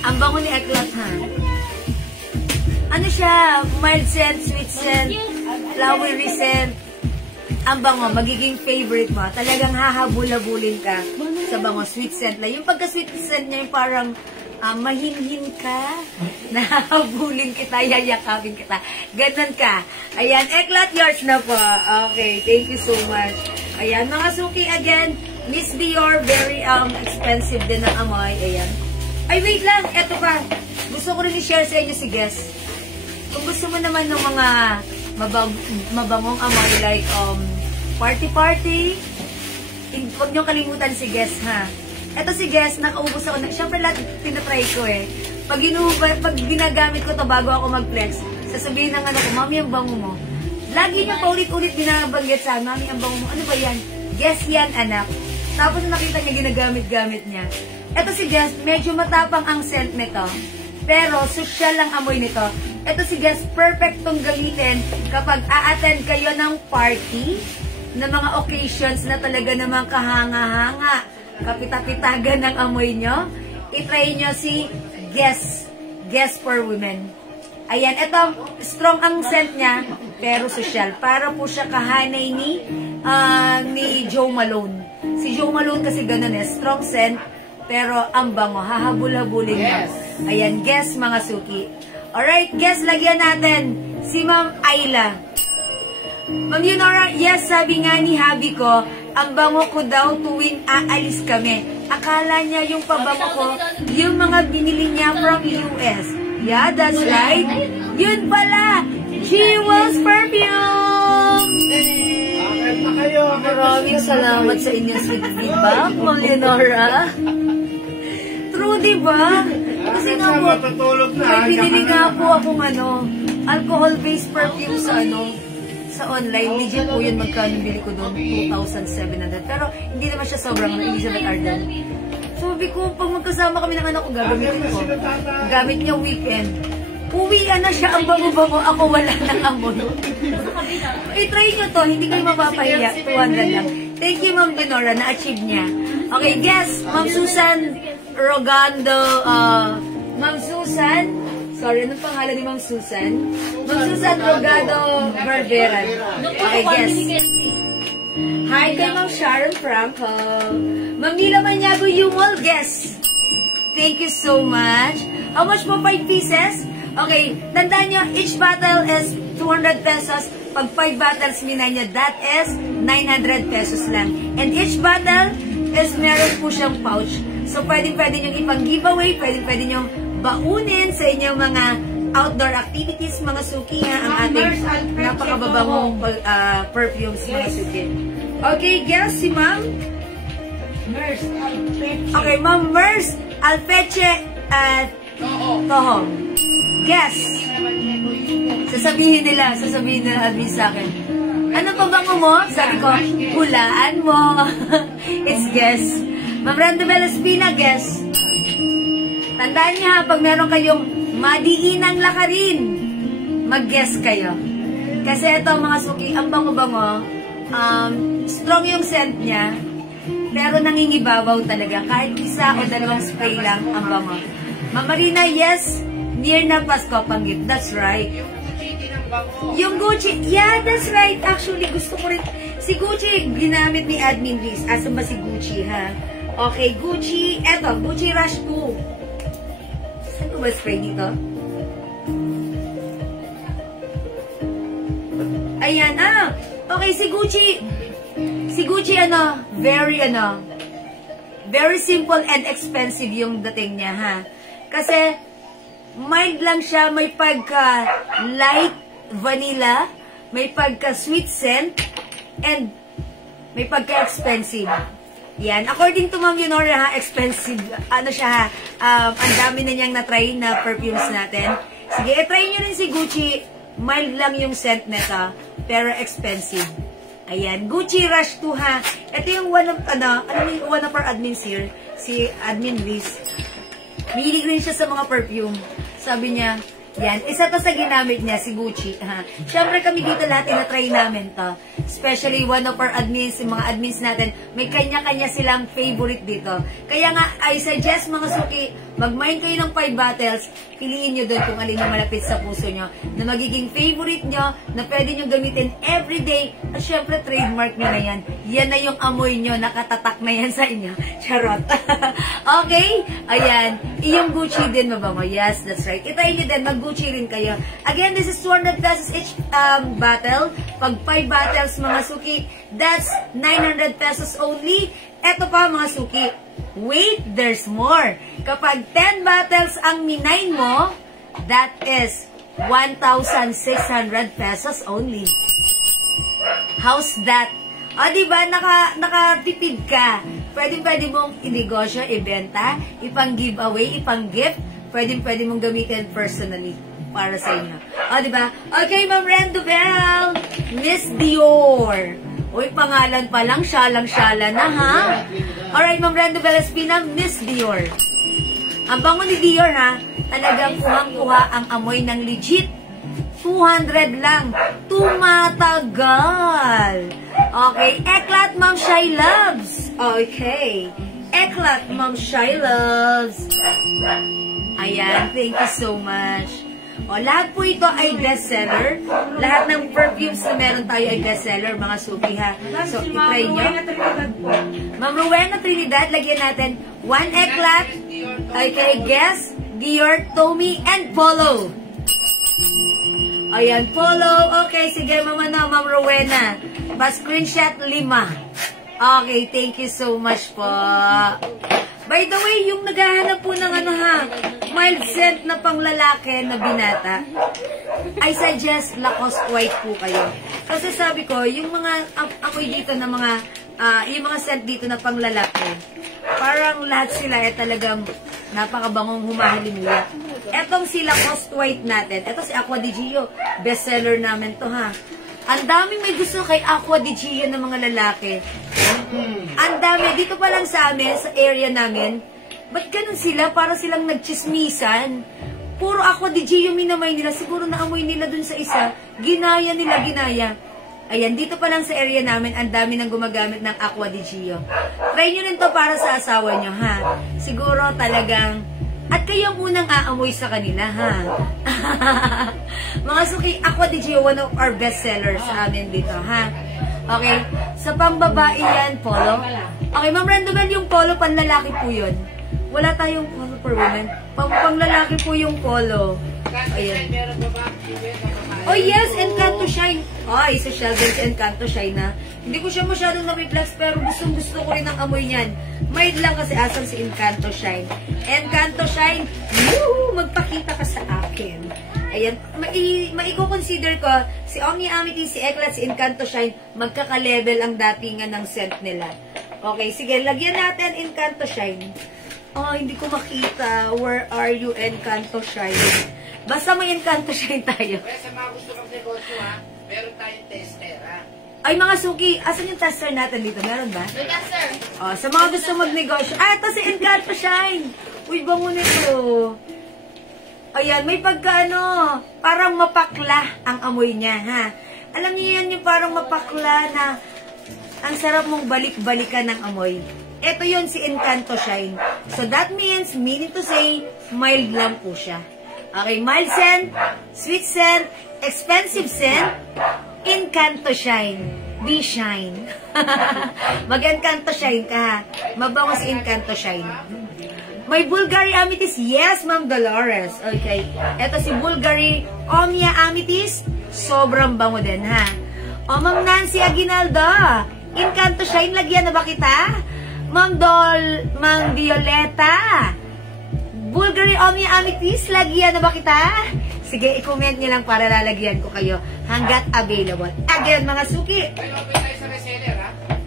Ang bango ni Eklat, ha? Ano siya? Mild scent, sweet scent, flowery scent. Ang bango, magiging favorite mo. Talagang hahabul-habulin ka sa bango. Sweet scent lang. Yung pagka-sweet scent niya, yung parang mahinhin ka, nahabulin kita, yayakapin kita. Ganon ka. Ayan, Eklat, yours na po. Okay, thank you so much. Ayan, mga suki again, Miss Dior, very expensive din ang amoy. Ayan. Ay, wait lang, eto pa. Gusto ko rin i-share sa inyo si Guess. Kung gusto mo naman ng mga mabangong amoy like party-party, huwag nyo kalimutan si Guess, ha? Ito si Guess, nakaubos ako. Siyempre lahat tinatry ko eh. Pag ginagamit ko to bago ako mag-flex, sasabihin ng ano ko, Mami, ang bango mo. Lagi niya paulit-ulit binabanggit sa Mami, ang bango mo. Ano ba yan? Guess yan, anak. Tapos nakita niya, ginagamit-gamit niya. Ito si Guess, medyo matapang ang scent nito. Pero, social lang amoy nito. Ito si Guess, perfect tong gamitin kapag a-attend kayo ng party, na mga occasions na talaga namang kahanga-hanga, kapita-pitagan ng amoy nyo, itry nyo si Guess for Women. Ayan, ito, strong ang scent niya, pero social. Para po siya kahanay ni Joe Malone. Si Joe Malone kasi ganun eh, strong scent, pero ang bango, hahabul-habulin nyo. Ayan, Guess mga suki. Alright, Guess, lagyan natin si Ma'am Ayla. Ma'am Yunora, yes, sabi nga ni Habi ko, ang bango ko daw tuwing aalis kami. Akala niya yung pabango ko, yung mga binili niya from US. Yeah, that's right. Yun pala, Jewel's Perfume! Maraming salamat sa inyong feedback, Ma'am Yunora. True, diba? Kasi nga po, may binili nga po akong alcohol-based perfume sa online. Legit po yun, magkano bili ko doon? 2,700. Pero hindi naman siya sobrang Elizabeth Arden. Sabi ko, pag magkasama kami ng anak ko, gagamitin ko. Gamit niya Weekend. Uwian na siya ang bango-bango. Ako wala ng amoy. I-try nyo to, hindi kayo mapapahiya. 200 lang. Thank you, Ma'am Denora, na-achieve niya. Okay, Guess, Ma'am Susan Rogando, Ma'am Susan, sorry, anong pangalan ni Ma'am Susan? Ma'am Susan Rogando Barberan. Okay, Guess. Hi kay Ma'am Sharon Franco. Ma'am Mila Maniago, you all Guess. Thank you so much. How much po? 5 pieces? Okay, tandaan nyo, each bottle is 200 pesos. Pag 5 bottles minay nyo, that is 900 pesos lang. And each bottle is meron po siyang pouch. So, pwede nyo ipang-giveaway, pwede nyo baunin sa inyong mga outdoor activities, mga suki, ha, ang ating napakababangong perfumes, mga suki. Okay, guess si Ma'am? Nurse, Alpeche. Okay, Ma'am Mers Alpeche at Tohong. Guess. Sasabihin nila admin sa akin. Ano pa bango mo? Sabi ko, hulaan mo. It's guess. Ma'am Randa Espina, guess. Tandaan niyo ha, pag meron kayong madiinang lakarin, mag-guess kayo. Kasi ito mga suki, ang bango-bango, strong yung scent niya, pero nangingibabaw talaga. Kahit isa o dalawang spray lang ang bango. Ma'am Marina, yes, near na Pasko pang gift. That's right. Yung Gucci, yeah, that's right. Actually, gusto ko rin. Si Gucci, ginamit ni Admin Liz. Asan ba si Gucci, ha? Okay, Gucci. Eto, Gucci Rush 2. Saan ko ba spray dito? Ayan, okay, si Gucci, very simple and expensive yung dating niya, ha? Kasi, mild lang siya, may pagka light vanilla, may pagka sweet scent, and may pagka expensive. Yan, according to Ma'am Leonora, ha, expensive, ano siya, ha, ang dami na niyang na-try na perfumes natin. Sige, try niyo rin si Gucci, mild lang yung scent neta, pero expensive. Ayan, Gucci Rush 2, ha. Ito yung one of our admins here, si Admin Liz. Mahilig rin siya sa mga perfume. Sabi niya, yan, isa to sa ginamit niya, si Gucci, ha. Siyempre kami dito lahat, ina-try namin to. Especially one of our admins, yung mga admins natin, may kanya-kanya silang favorite dito. Kaya nga, I suggest mga suki, mag-mine kayo ng 5 bottles, piliin nyo doon kung alin yung malapit sa puso nyo, na magiging favorite nyo, na pwede nyo gamitin everyday, at syempre trademark nyo na yan. Yan na yung amoy nyo, nakatatak na yan sa inyo. Charot. Okay? Ayan. Yung Gucci din, mabango. Yes, that's right. Itry nyo din, mag-Gucci rin kayo. Again, this is 200 pesos each bottle. Pag 5 bottles, mga suki, that's 900 pesos only. Eto pa, mga suki. Wait, there's more. Kapag 10 bottles ang minine mo, that is 1,600 pesos only. How's that? O, diba, nakatipid ka. Pwede mong inegosyo, ibenta, ipang-giveaway, ipang-gift. Pwede mong gamitin personally para sa inyo. O, diba? Okay, Ma'am Rendobel, Miss Dior. Uy, pangalan pa lang, syalang-syala na, ha? Alright, Ma'am Rendobel Espina, Miss Dior. Ang bango ni Dior, ha? Talagang kuhang-kuha ang amoy ng legit. 200 lang. Tumatagal. Okay. Eklat, Ma'am Shy Loves. Okay. Eklat, Ma'am Shy Loves. Ayan. Thank you so much. O, lahat po ito ay bestseller. Lahat ng perfumes na meron tayo ay bestseller, mga suki, ha. So, itry nyo. Ma'am Rowena Trinidad, lagyan natin 1 eklat. Okay. Guess, Dior, Tommy, and Polo. Ayan, Polo. Okay, sige, Ma'am Rowena. Pa-screenshot 5. Okay, thank you so much po. By the way, yung naghahanap po ng mild scent na panglalaki na binata, I suggest Lacoste White po kayo. Kasi sabi ko, yung mga amoy dito na yung mga scent dito na panglalaki, parang lahat sila ay talagang napakabangong humahalimuya. Etong si Lacoste White natin, eto si Aqua di Gio, bestseller namin to, ha. Ang daming may gusto kay Aqua di Gio ng mga lalaki. Ang dami, dito pa lang sa amin, sa area namin, ba't ganun sila? Para silang nagchismisan. Puro Aqua di Gio minamay nila, siguro naamoy nila dun sa isa, ginaya. Ayan, dito pa lang sa area namin, ang dami nang gumagamit ng Aqua di Gio. Try nyo rin to para sa asawa nyo, ha? Siguro talagang, at kayo munang aamoy sa kanila, ha? Mga suki, Aqua di Gio, one of our best sellers sa amin dito, ha? Okay, sa pambabae yan, Polo. Okay, Ma'am Rendobel, yung Polo, panlalaki po yun. Wala tayong Polo for women. Panglalaki po yung Polo. Ayan. Oh yes, Encanto Shine. Ay, social din si Encanto Shine na. Hindi ko siya masyadong napiplex pero gusto ko rin ang amoy niyan. Mild lang kasi asal si Encanto Shine. Encanto Shine, magpakita ka sa akin. Ayan, maiko-consider ko si Omnia Amethyst, si Eclat, si Encanto Shine, magkaka-level ang datingan ng scent nila. Okay, sige, lagyan natin Encanto Shine. Oh, hindi ko makita. Where are you, Encanto Shine? Basta may Encanto Shine tayo. Kaya sa mga gusto mag-negosyo ha, meron tayong tester ha. Ay, mga suki, asan yung tester natin dito? Meron ba? May tester. Oh, sa mga gusto mag-negosyo. Ah, ito si Encanto Shine. Uy, bango nito. Ayan, may pagka parang mapakla ang amoy niya, ha? Alam niyo yan yung parang mapakla na ang sarap mong balik-balikan ng amoy. Ito yun si Encanto Shine. So that meaning to say, mild lang po siya. Okay, mild scent, sweet scent, expensive scent, Encanto Shine. Be shine. Mag-Encanto Shine ka, ha? Mabango si Encanto Shine. May Bulgari Amethyst. Yes, Ma'am Dolores. Okay. Ito si Bulgari Omnia Amethyst. Sobrang bango din, ha? O, Ma'am Nancy Aguinaldo. Encanto Shine, lagyan na ba kita? Ma'am Violeta. Bulgari Omnia Amethyst, lagyan na ba kita? Sige, i-comment niyo lang para lalagyan ko kayo hanggat available. Again, mga suki.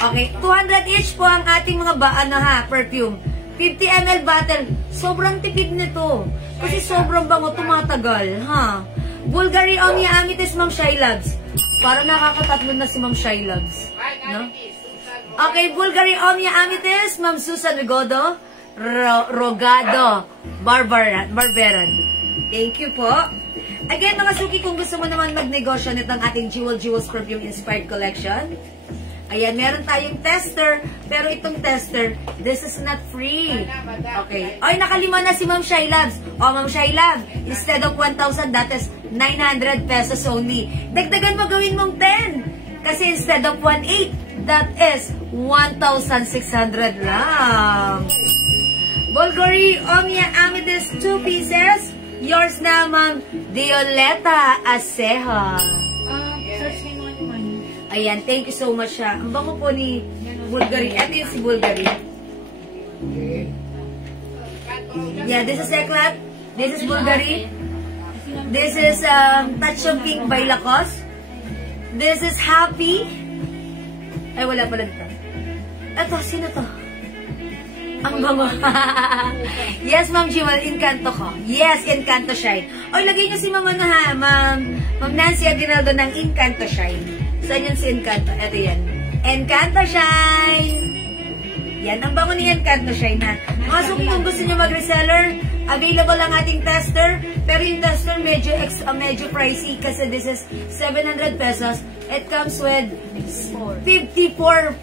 Okay, 200 each po ang ating mga perfume. 50 ml bottle. Sobrang tipid nito. Kasi sobrang bango, tumatagal. Ha? Bulgari Omnia Amethyst, Ma'am Shy Loves. Parang nakakatatlo na si Ma'am Shy Loves. No? Okay, Bulgari Omnia Amethyst, Ma'am Susan Rogado. Barberan. Thank you po. Again, mga suki, kung gusto mo naman magnegosyo nitong ating Jewels Perfume Inspired Collection, ayan, meron tayong tester, pero itong tester, this is not free. Okay. Ay, nakalima na si Ma'am Shy Loves. O, Ma'am Shy Love, instead of 1,000, that is 900 pesos only. Dagdagan mo, gawin mong 10. Kasi instead of 1,800, that is 1,600 lang. Bulgari Omnia Amethyst, 2 pieces. Yours na, Ma'am Violeta Aceja. Search mo yung money. Ayan, thank you so much siya. Ang bango po ni Bulgari. Ito yung si Bulgari. Yeah, this is Eclat. This is Bulgari. This is Touch of Pink by Lacoste. This is Happy. Ay, wala pala dito. Ito, sino to? Ang bango. Yes, Ma'am Jewel, Encanto ko. Yes, Encanto Shine. Oy, lagay niyo si Ma'am Ma'am Nancy Aguinaldo ng Encanto Shine. Saan yun si Encanto? Ito yan. Encanto Shine! Yan, ang bango ni Encanto Shine, ha? Mga suki, kung gusto niyo mag-reseller, available ang ating tester, pero yung tester medyo pricey kasi this is 700 pesos. It comes with 54,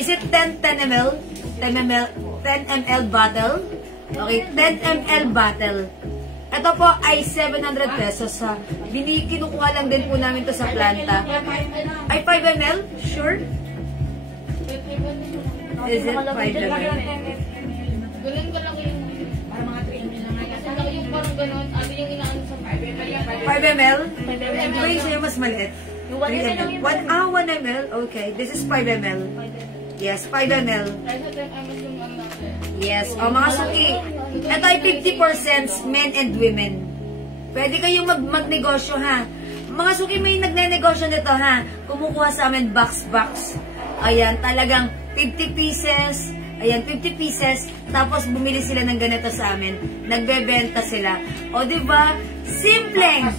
is it 10 ml? 10 ml bottle. Okay, 10 ml bottle. Ito po ay 700 pesos ha. Kinukuha lang din po namin to sa planta. Ay 5 ml? Sure? Is it 5 ml? Ganun ka lang yung para mga 3 ml lang. Kasi yung parang ganun, abi yung inaano sa 5 ml? Ito yung sa'yo mas maliit. 1 ml? Okay, this is 5 ml. Yes, 5 ml. Yes. O, mga suki, ito ay 50% men and women. Pwede kayong magnegosyo, ha? Mga suki, may nagne-negosyo nito, ha? Kumukuha sa amin box. Ayan, talagang 50 pieces. Ayan, 50 pieces. Tapos, bumili sila ng ganito sa amin. Nagbebenta sila. O, diba? Simpleng,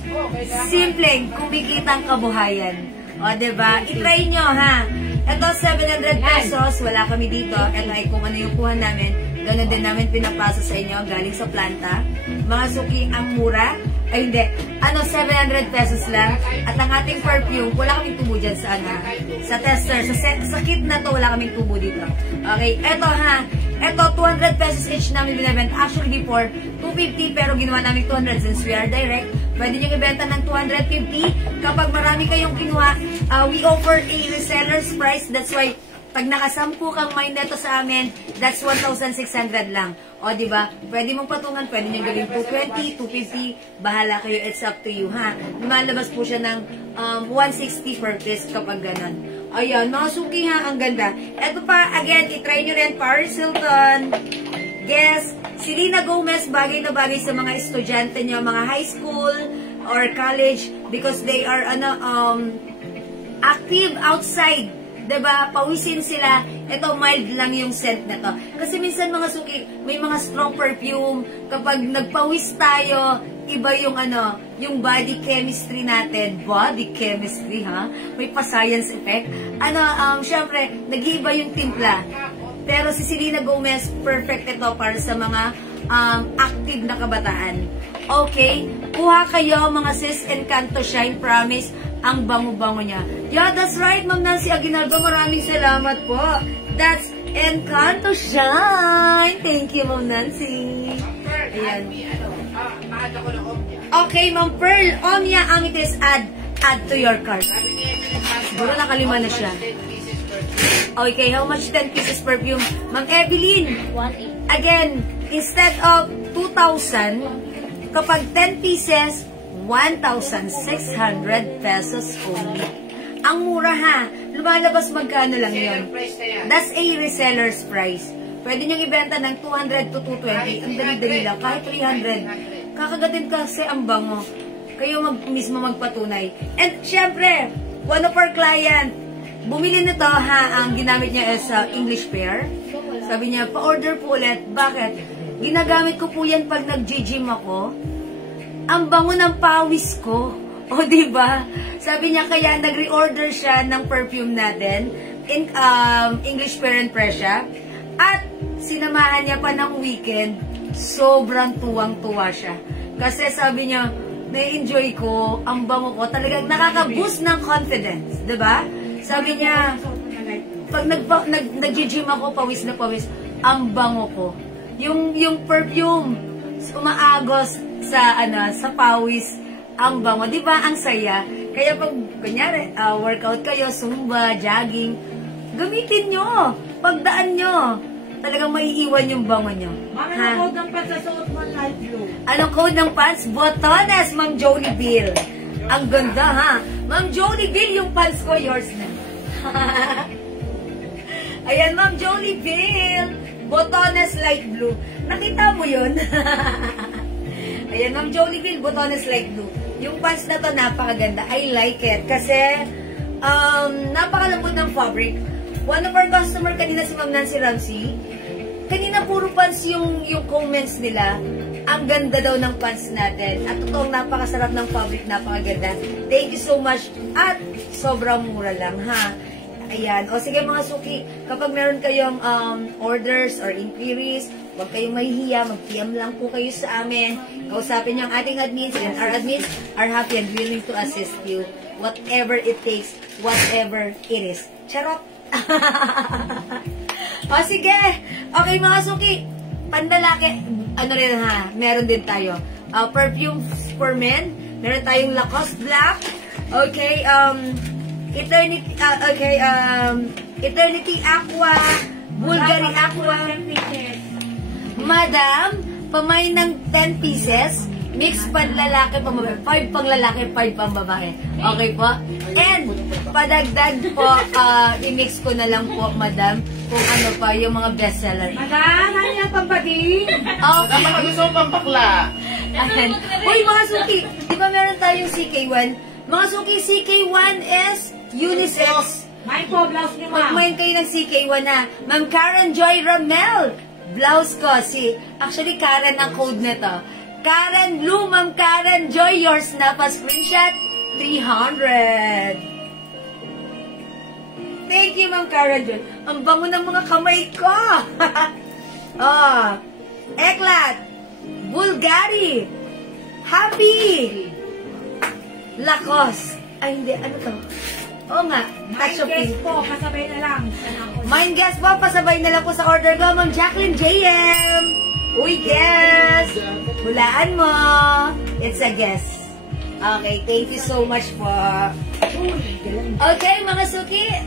kumikita ang kabuhayan. O, diba? I-try nyo, ha? Ito, 700 pesos. Wala kami dito. Ito ay kung ano yung kuha namin. Ganun din namin pinapasa sa inyo. Galing sa planta. Mga suki, ang mura. Ay, hindi. 700 pesos lang. At ang ating perfume, wala kaming tubo dyan sa tester. Sa kit na to, wala kaming tubo dito. Okay. Ito, ha. Ito, 200 pesos each namin binibenta. Actually, before, 250. Pero ginawa namin 200 since we are direct. Pwede nyo ibenta ng 250. Kapag marami kayong kinuha, we offer a reseller's price. That's why, pag nakasampu kang may neto sa amin, that's 1,600 lang. O, di ba? Pwede mong patungan, pwede nyo gawin 220, 250, bahala kayo, it's up to you, ha? Lumalabas po siya ng 160 per piece kapag ganon. Ayan, mga suki ha, ang ganda. Ito pa, again, itry nyo rin, Paris Hilton. Guess, si Selena Gomez, bagay na bagay sa mga estudyante nyo, mga high school or college, because they are, active outside. Diba? Pawisin sila. Ito, mild lang yung scent na to. Kasi minsan mga suki, may mga strong perfume. Kapag nagpawis tayo, iba yung yung body chemistry natin. Body chemistry, ha? May pa-science effect. Syempre, nag-iiba yung timpla. Pero si Selena Gomez, perfect ito para sa mga active na kabataan. Okay? Kuha kayo, mga sis, Encanto Shine Promise. Ang bango-bango niya. Yeah, that's right, Ma'am Nancy Aguinaldo. Maraming salamat po. That's Encanto Shine. Thank you, Ma'am Nancy. Ayan. Okay, Ma'am Pearl. Omnia Amites, add to your cart. Siguro nakalima na siya. Okay, how much 10 pieces perfume? Ma'am Evelyn. 1.8. Again, instead of 2,000, kapag 10 pieces, 1,600 pesos only. Ang mura ha. Lumalabas magkano lang yun. That's a reseller's price. Pwede nyo ibenta ng 200 to 220. Ang dali-dali lang. Kahit 300. Kakagatin kasi ang bango. Kayo mismo magpatunay. And syempre, one of our client, bumili nito ha. Ang ginamit niya is English pear. Sabi niya, pa-order po ulit. Bakit? Ginagamit ko po yan pag nag-gym ako. Ang bango ng pawis ko. O, diba? Sabi niya, kaya nag-reorder siya ng perfume natin, in English Pear and Pressure, at sinamahan niya pa ng weekend, sobrang tuwang-tuwa siya. Kasi sabi niya, na-enjoy ko, ang bango ko, talagang nakaka-boost ng confidence, diba? Sabi niya, pag nag-gym ako, pawis na pawis, ang bango ko. Yung perfume, umaagos sa pawis, ang bango, 'di ba? Ang saya. Kaya pag kunyari, workout kayo, zumba, jogging, gamitin nyo. Pagdaan nyo, talagang maiiwan yung bango nyo. Ma'am, anong code ng pants sa suot mo, light blue? Anong code ng pants? Botones, Ma'am Jolie Bill. Ang ganda, ha? Ma'am Jolie Bill, yung pants ko, yours na. Ayan, Ma'am Jolie Bill. Botones light blue. Nakita mo yun? Ayan, Ma'am Jolie Bill, Botones light blue. Yung pants na to, napakaganda. I like it. Kasi, napakalambot ng fabric. One of our customer kanina, si Ma'am Nancy Ramsey, kanina puro pants yung comments nila. Ang ganda daw ng pants natin. At totoong napakasarap ng fabric, napakaganda. Thank you so much. At sobrang mura lang, ha? Ayan. O sige mga suki, kapag meron kayong orders or inquiries, huwag kayong mahihiya, mag-PM lang po kayo sa amin. Kausapin niyo ang ating admins, and our admins are happy and willing to assist you. Whatever it takes, whatever it is. Charot! O sige, okay mga suki, panlalaki, rin ha, meron din tayo. Perfumes for men, meron tayong Lacoste Black, okay, Eternity Aqua, Bulgari Aqua. Madam, pamay ng 10 pieces, mix panlalaki, pambabae, 5 pang lalaki, 5 pang babae. Okay po? And, padagdag po, i-mix ko na lang po, madam, kung ano pa yung mga bestseller. Madam, ano yung pampabing? Okay. Baka gusto mo pang bakla. Uy, mga suki, di ba meron tayong CK1? Mga suki, CK1 is unisex. May po, blouse ni ma'am. Magmain kayo ng CK1 na. Ma'am Karen Joy Ramel. Blouse ko, actually Karen ang code nito. Karen Blue, Ma'am Karen Joy, yours na pa screenshot, 300. Thank you, Ma'am Karen Joy. Ang bango ng mga kamay ko. Eklat, Bulgari, Happy, Lacoste. Ay, hindi, ano to? Oo nga, Mind guess po, pasabay na lang. Mind guess po, pasabay na lang po sa order ko, Ma'am Jacqueline JM. Uy, guess! Hulaan mo. It's a guess. Okay, thank you so much po. Okay, mga suki.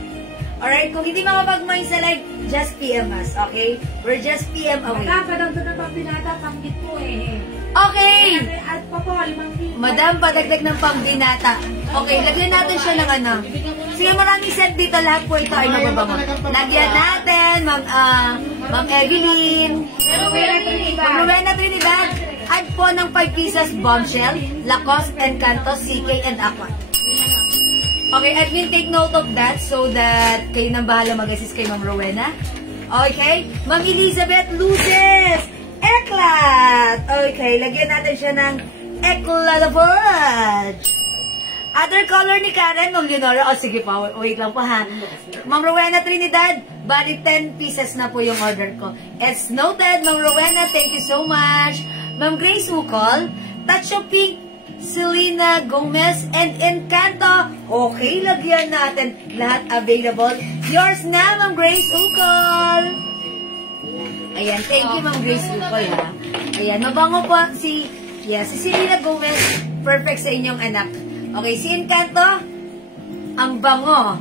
Alright, kung hindi makapag-mine sa live, just PM us, okay? We're just PM away. Madam, padang doon ng pambinata, tanggit po eh. Okay! At pa po, 5 kilo. Madam, padagdag ng pambinata. Okay, lagyan natin siya ng ano. Sige, maraming set dito. Lahat po ito ay nababango. Lagyan natin, Ma'am Evelyn. Ma'am Rowena Trinidad. Add po ng 5 pieces Bombshell, Lacoste, Encanto, CK, and Aqua. Okay, admin, take note of that so that kayo nang bahala mag-assist kay Ma'am Rowena. Okay, Ma'am Elizabeth Luces. Eklat! Okay, lagyan natin siya ng Eklat of Fudge. Other color ni Karen, Ma'am Leonora. O, sige pa, wait lang po ha. Ma'am Rowena Trinidad, bali 10 pieces na po yung order ko. It's noted, Ma'am Rowena, thank you so much. Ma'am Grace Ukol, Touch of Pink, Selena Gomez, and Encanto. Okay, lagyan natin. Lahat available. Yours na, Ma'am Grace Ukol. Ayan, thank you, Ma'am Grace Ukol, ha. Ayan, mabango po si Selena Gomez. Perfect sa inyong anak. Okay, si Encanto, ang bango.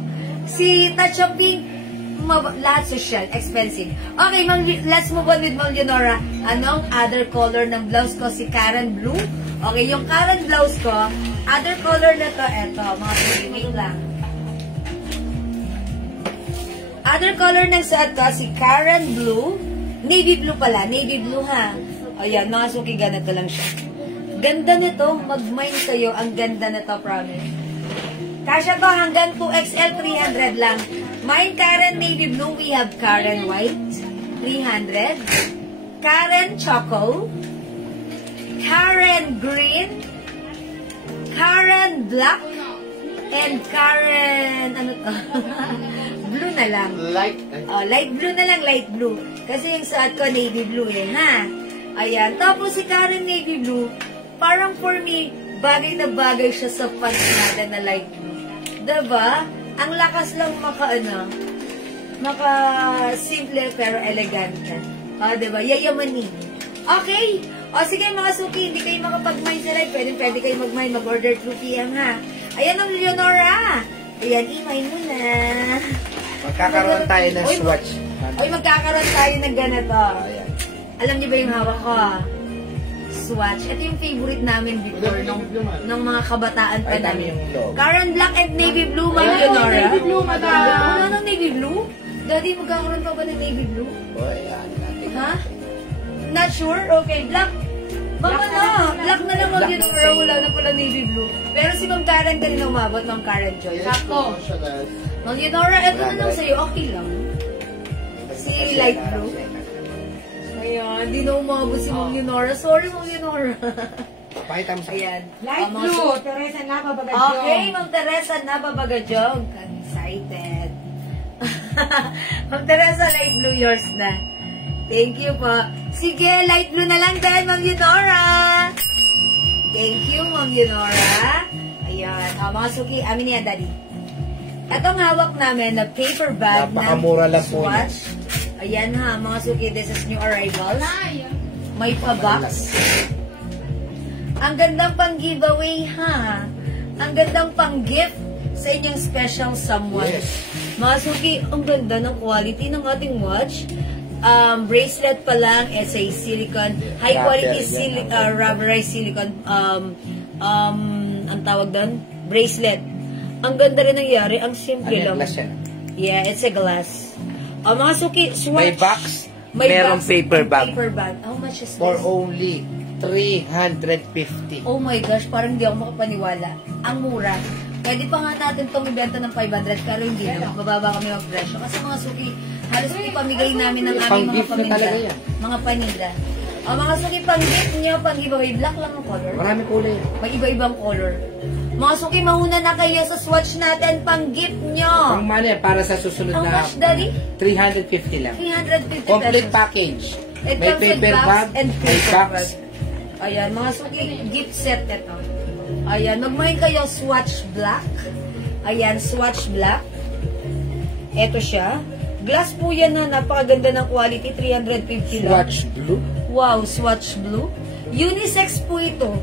Si Touch of Pink, lahat social, expensive. Okay, let's move on with Ma'am Leonora. Anong other color ng blouse ko? Si Karen Blue. Okay, yung Karen blouse ko, other color na to, eto, mga wait lang. Other color ng suot ko, si Karen Blue. Navy blue pala, navy blue ha. Ayan, mga suki, ganito lang siya. Ganda nito, mag-mine kayo. Ang ganda nito, promise. Kasya to hanggang 2XL, 300 lang. Mine Karen Navy Blue, we have Karen White, 300. Karen Choco. Karen Green. Karen Black. And Karen, ano to? Blue na lang. Light Light blue na lang, light blue. Kasi yung suot ko, navy blue eh, ha? Ayan. Tapos si Karen Navy Blue, parang for me, bagay na bagay siya sa pants natin na light blue. Diba? Ang lakas lang maka-simple pero elegante. Diba? Yayamanin. Okay. O sige mga suki, hindi kayo makapag-mine sa live. Pwede kayo mag-mine, mag-order through PM ha. Ayan ang Leonora. Ayan, i-mine mo na. Magkakaroon tayo ng swatch. Ay, magkakaroon tayo ng ganito. Ayan. Alam niyo ba yung hawak ko? Swatch. Ito yung favorite namin before ng mga kabataan pa Ay, dami namin. yung loob. Karen Black and Navy Blue, Ma'am Leonora. Navy blue, madam. Wala ng Navy Blue? Daddy, magkakaroon pa ba ng Navy Blue? O, ayan. Ha? Not sure? Okay, black. Mama na. Black na lang, Ma'am Leonora. Wala na pala Navy Blue. Pero si Ma'am Karen kanina umabot, Ma'am Karen Joy. Sakto. Ma'am Leonora, eto na lang sa'yo. Okay lang. Si light blue. Ayan, di na umabot si Ma'am Leonora. Sorry, Ma'am Leonora. Pakita mo sa Ayan. Light Mga blue, Teresa Napabagadyo. Okay, Ma'am Teresa Napabagadjog. Excited. Ma'am Teresa, light blue, yours na. Thank you po. Sige, light blue na lang din, Ma'am Leonora. Thank you, Ma'am Leonora. Ayan. Mga suki, amin yan, Daddy. Itong hawak namin na paper bag Napakamura lang po swatch. Ayan ha, mga suki, this is new arrivals. May pa-box. Ang gandang pang-giveaway ha. Ang gandang pang-gift sa inyong special someone. Yes. Mga suki, ang ganda ng quality ng ating watch. Bracelet pa lang, SA silicone, high quality rubberized silicone, ang tawag doon, bracelet. Ang ganda rin nangyari, ang simple lang. glass yan? Yeah, it's a glass. Mga suki, swatch. May box, merong box, paper bag. Paper bag. How much is For this? only 350. Oh my gosh, parang hindi ako makapaniwala. Ang mura. Pwede pa nga natin itong ibenta ng 500, pero hindi na. Mababa kami mag-presyo. Kasi mga suki, halos ipamigay namin ng aming mga Pang-gift na paninda. talaga yan. Mga paninda. Mga suki, pang-gift nyo, pang-giveaway, black lang ang color. Marami kulay. May iba-ibang color. Mga suki, mauna na kayo sa swatch natin, pang-gift nyo. Pang mano yan, para sa susunod How na much, Daddy? 350 lang. 350 Complete pesos. package. It May comes with paper box bag, and may paper box. bag. Ayan, mga suki, gift set ito. Ayan, magmahin kayo swatch black. Ayan, swatch black. Ito siya. Glass po yan na napakaganda ng quality, 350 lang. Swatch blue. Wow, swatch blue. Unisex po ito.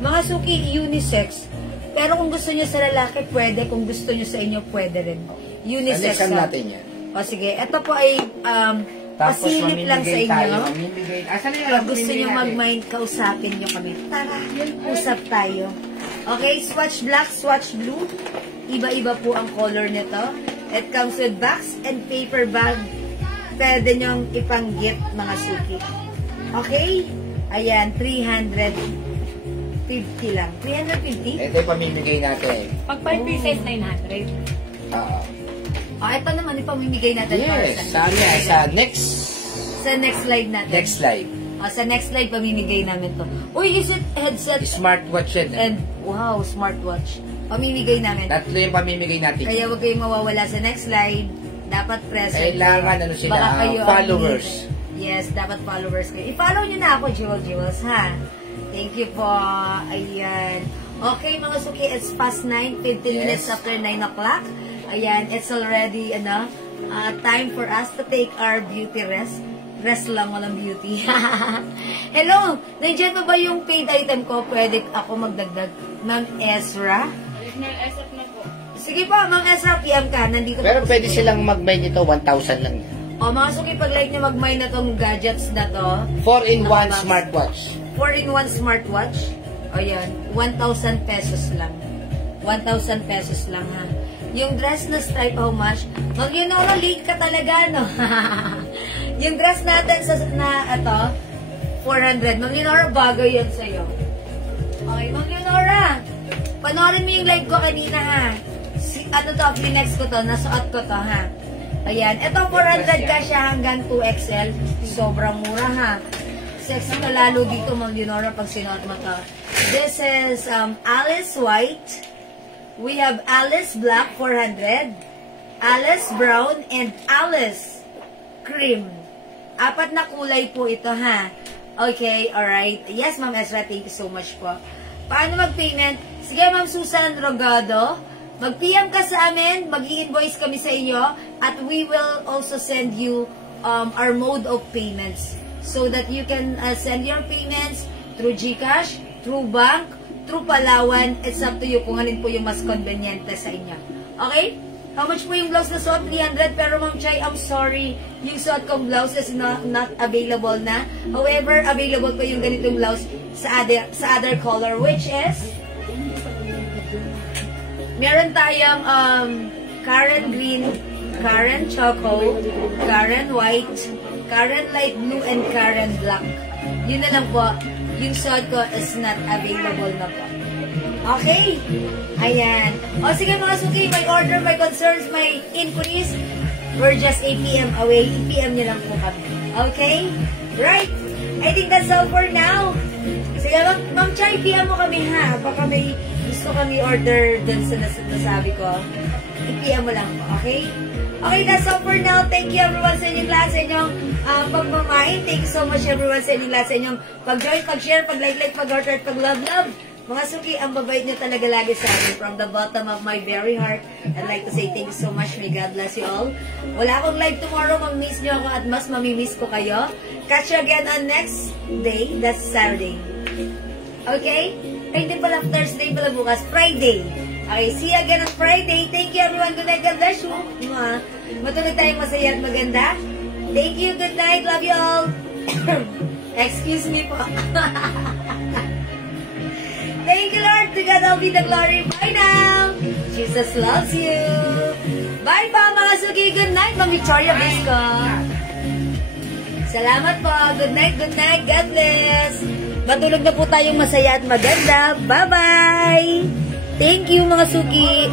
Mga suki, unisex. Pero kung gusto nyo sa lalaki, pwede. Kung gusto nyo sa inyo, pwede rin. Unisex. Alisan natin yan. O sige, ito po ay Tapos pasilip lang sa mamimigay tayo. inyo. Mamimigay. Asan na yun? Pag gusto nyo mag-mind, kausapin nyo kami. Tara, usap tayo. Okay, swatch black, swatch blue. Iba-iba po ang color nito. It comes with box and paper bag. Pwede nyong ipang-gift, mga suki. Okay? Ayan, 350 lang. 350? Ito yung pamimigay natin. Pag 5 pieces, 900. Oo. Ito naman, ipamimigay natin. Yes, para sa next sa next slide natin. slide. Sa next slide, pamimigay namin to. Uy, is it headset? Smartwatch yun. And, wow, smartwatch. Pamimigay namin. Tatlo yung pamimigay natin. Kaya huwag kayong mawawala sa next slide. Dapat present. Kailangan, ano sila, Baka kayo ang followers. Yes, dapat followers kayo. I-follow nyo na ako, Jewels, ha? Thank you po. Ayan. Okay, mga suki, it's past 9, 15 minutes after 9 o'clock. Ayan, it's already, time for us to take our beauty rest. Rest lang, walang beauty. Hello! Nandiyan pa ba yung paid item ko? Pwede ako magdagdag. Ma'am Ezra? Original SF na po. Sige po, Ma'am Ezra, PM ka. Nandito Pero po pwede si silang mag-buy nito, 1,000 lang yan. O, mga suki, pag-like nyo mag-mine na tong gadgets na to. 4-in-1 smartwatch. 4-in-1 smartwatch. O yan, 1,000 pesos lang. 1,000 pesos lang, ha. Yung dress na stripe, how much? Mag-Leonora, late ka talaga, no? Yung dress natin na ito, 400. Mag-Leonora, bagay yan sa'yo. Okay, Mag-Leonora, panoorin mo yung live ko kanina, ha. Flinex ko to, nasuot ko to, ha. Ayan, ito 400 ka siya hanggang 2XL. Sobrang mura, ha. Sexy ka lalo dito, Mag-Leonora, pag sinuot mo to. This is Alice White. We have Alice Black, 400. Alice Brown, and Alice Cream. 4 na kulay po ito, ha. Okay, alright. Yes, Ma'am Ezra, thank you so much po. Paano mag-payment? Sige, Ma'am Susan Rogado. Mag-PM ka sa amin, mag-i-invoice kami sa inyo, at we will also send you our mode of payments so that you can send your payments through GCash, through bank, through Palawan. It's up to you kung alin po yung mas conveniente sa inyo. Okay? How much po yung blouse na suot? 300. Pero Ma'am Chay, I'm sorry. Yung suot kong blouse is not available na. However, available po yung ganitong blouse sa other color, which is meron tayong Karen Green, Karen Choco, Karen White, Karen Light Blue, and Karen Black. Yun na lang po. Yung suot ko is not available na po. Okay? Ayan. O sige mga suki, my order, my concerns, my inquiries, we're just 8 p.m. away. 8 p.m. nyo lang po kami. Okay? Right. I think that's all for now. Sige, Ma'am Chay, PM mo kami, ha? Baka may gusto kami order dun sa nasabi ko. I-PM mo lang po, okay? Okay, that's all for now. Thank you everyone sa inyong lahat, sa inyong pagmamain. Thank you so much everyone sa inyong lahat, sa inyong pag-join, pag-share, pag-like, pag-order, pag-love. Mga suki, ang babait nyo talaga lagi sa akin. From the bottom of my very heart, I'd like to say thank you so much. May God bless you all. Wala akong live tomorrow. Mag-miss nyo ako at mas mamimiss ko kayo. Catch you again on next day. That's Saturday. Okay? Ay, hindi pala Thursday pala bukas. Friday. Okay, see you again on Friday. Thank you everyone. Good night. God bless you. Matulog tayong masaya at maganda. Thank you. Good night. Love you all. Excuse me po. Thank you, Lord. To God all be the glory. Bye now. Jesus loves you. Bye pa, mga suki. Good night, Ma'am Victoria Visco. Salamat po. Good night, good night. God bless. Matulog na po tayong masaya at maganda. Bye-bye. Thank you, mga suki.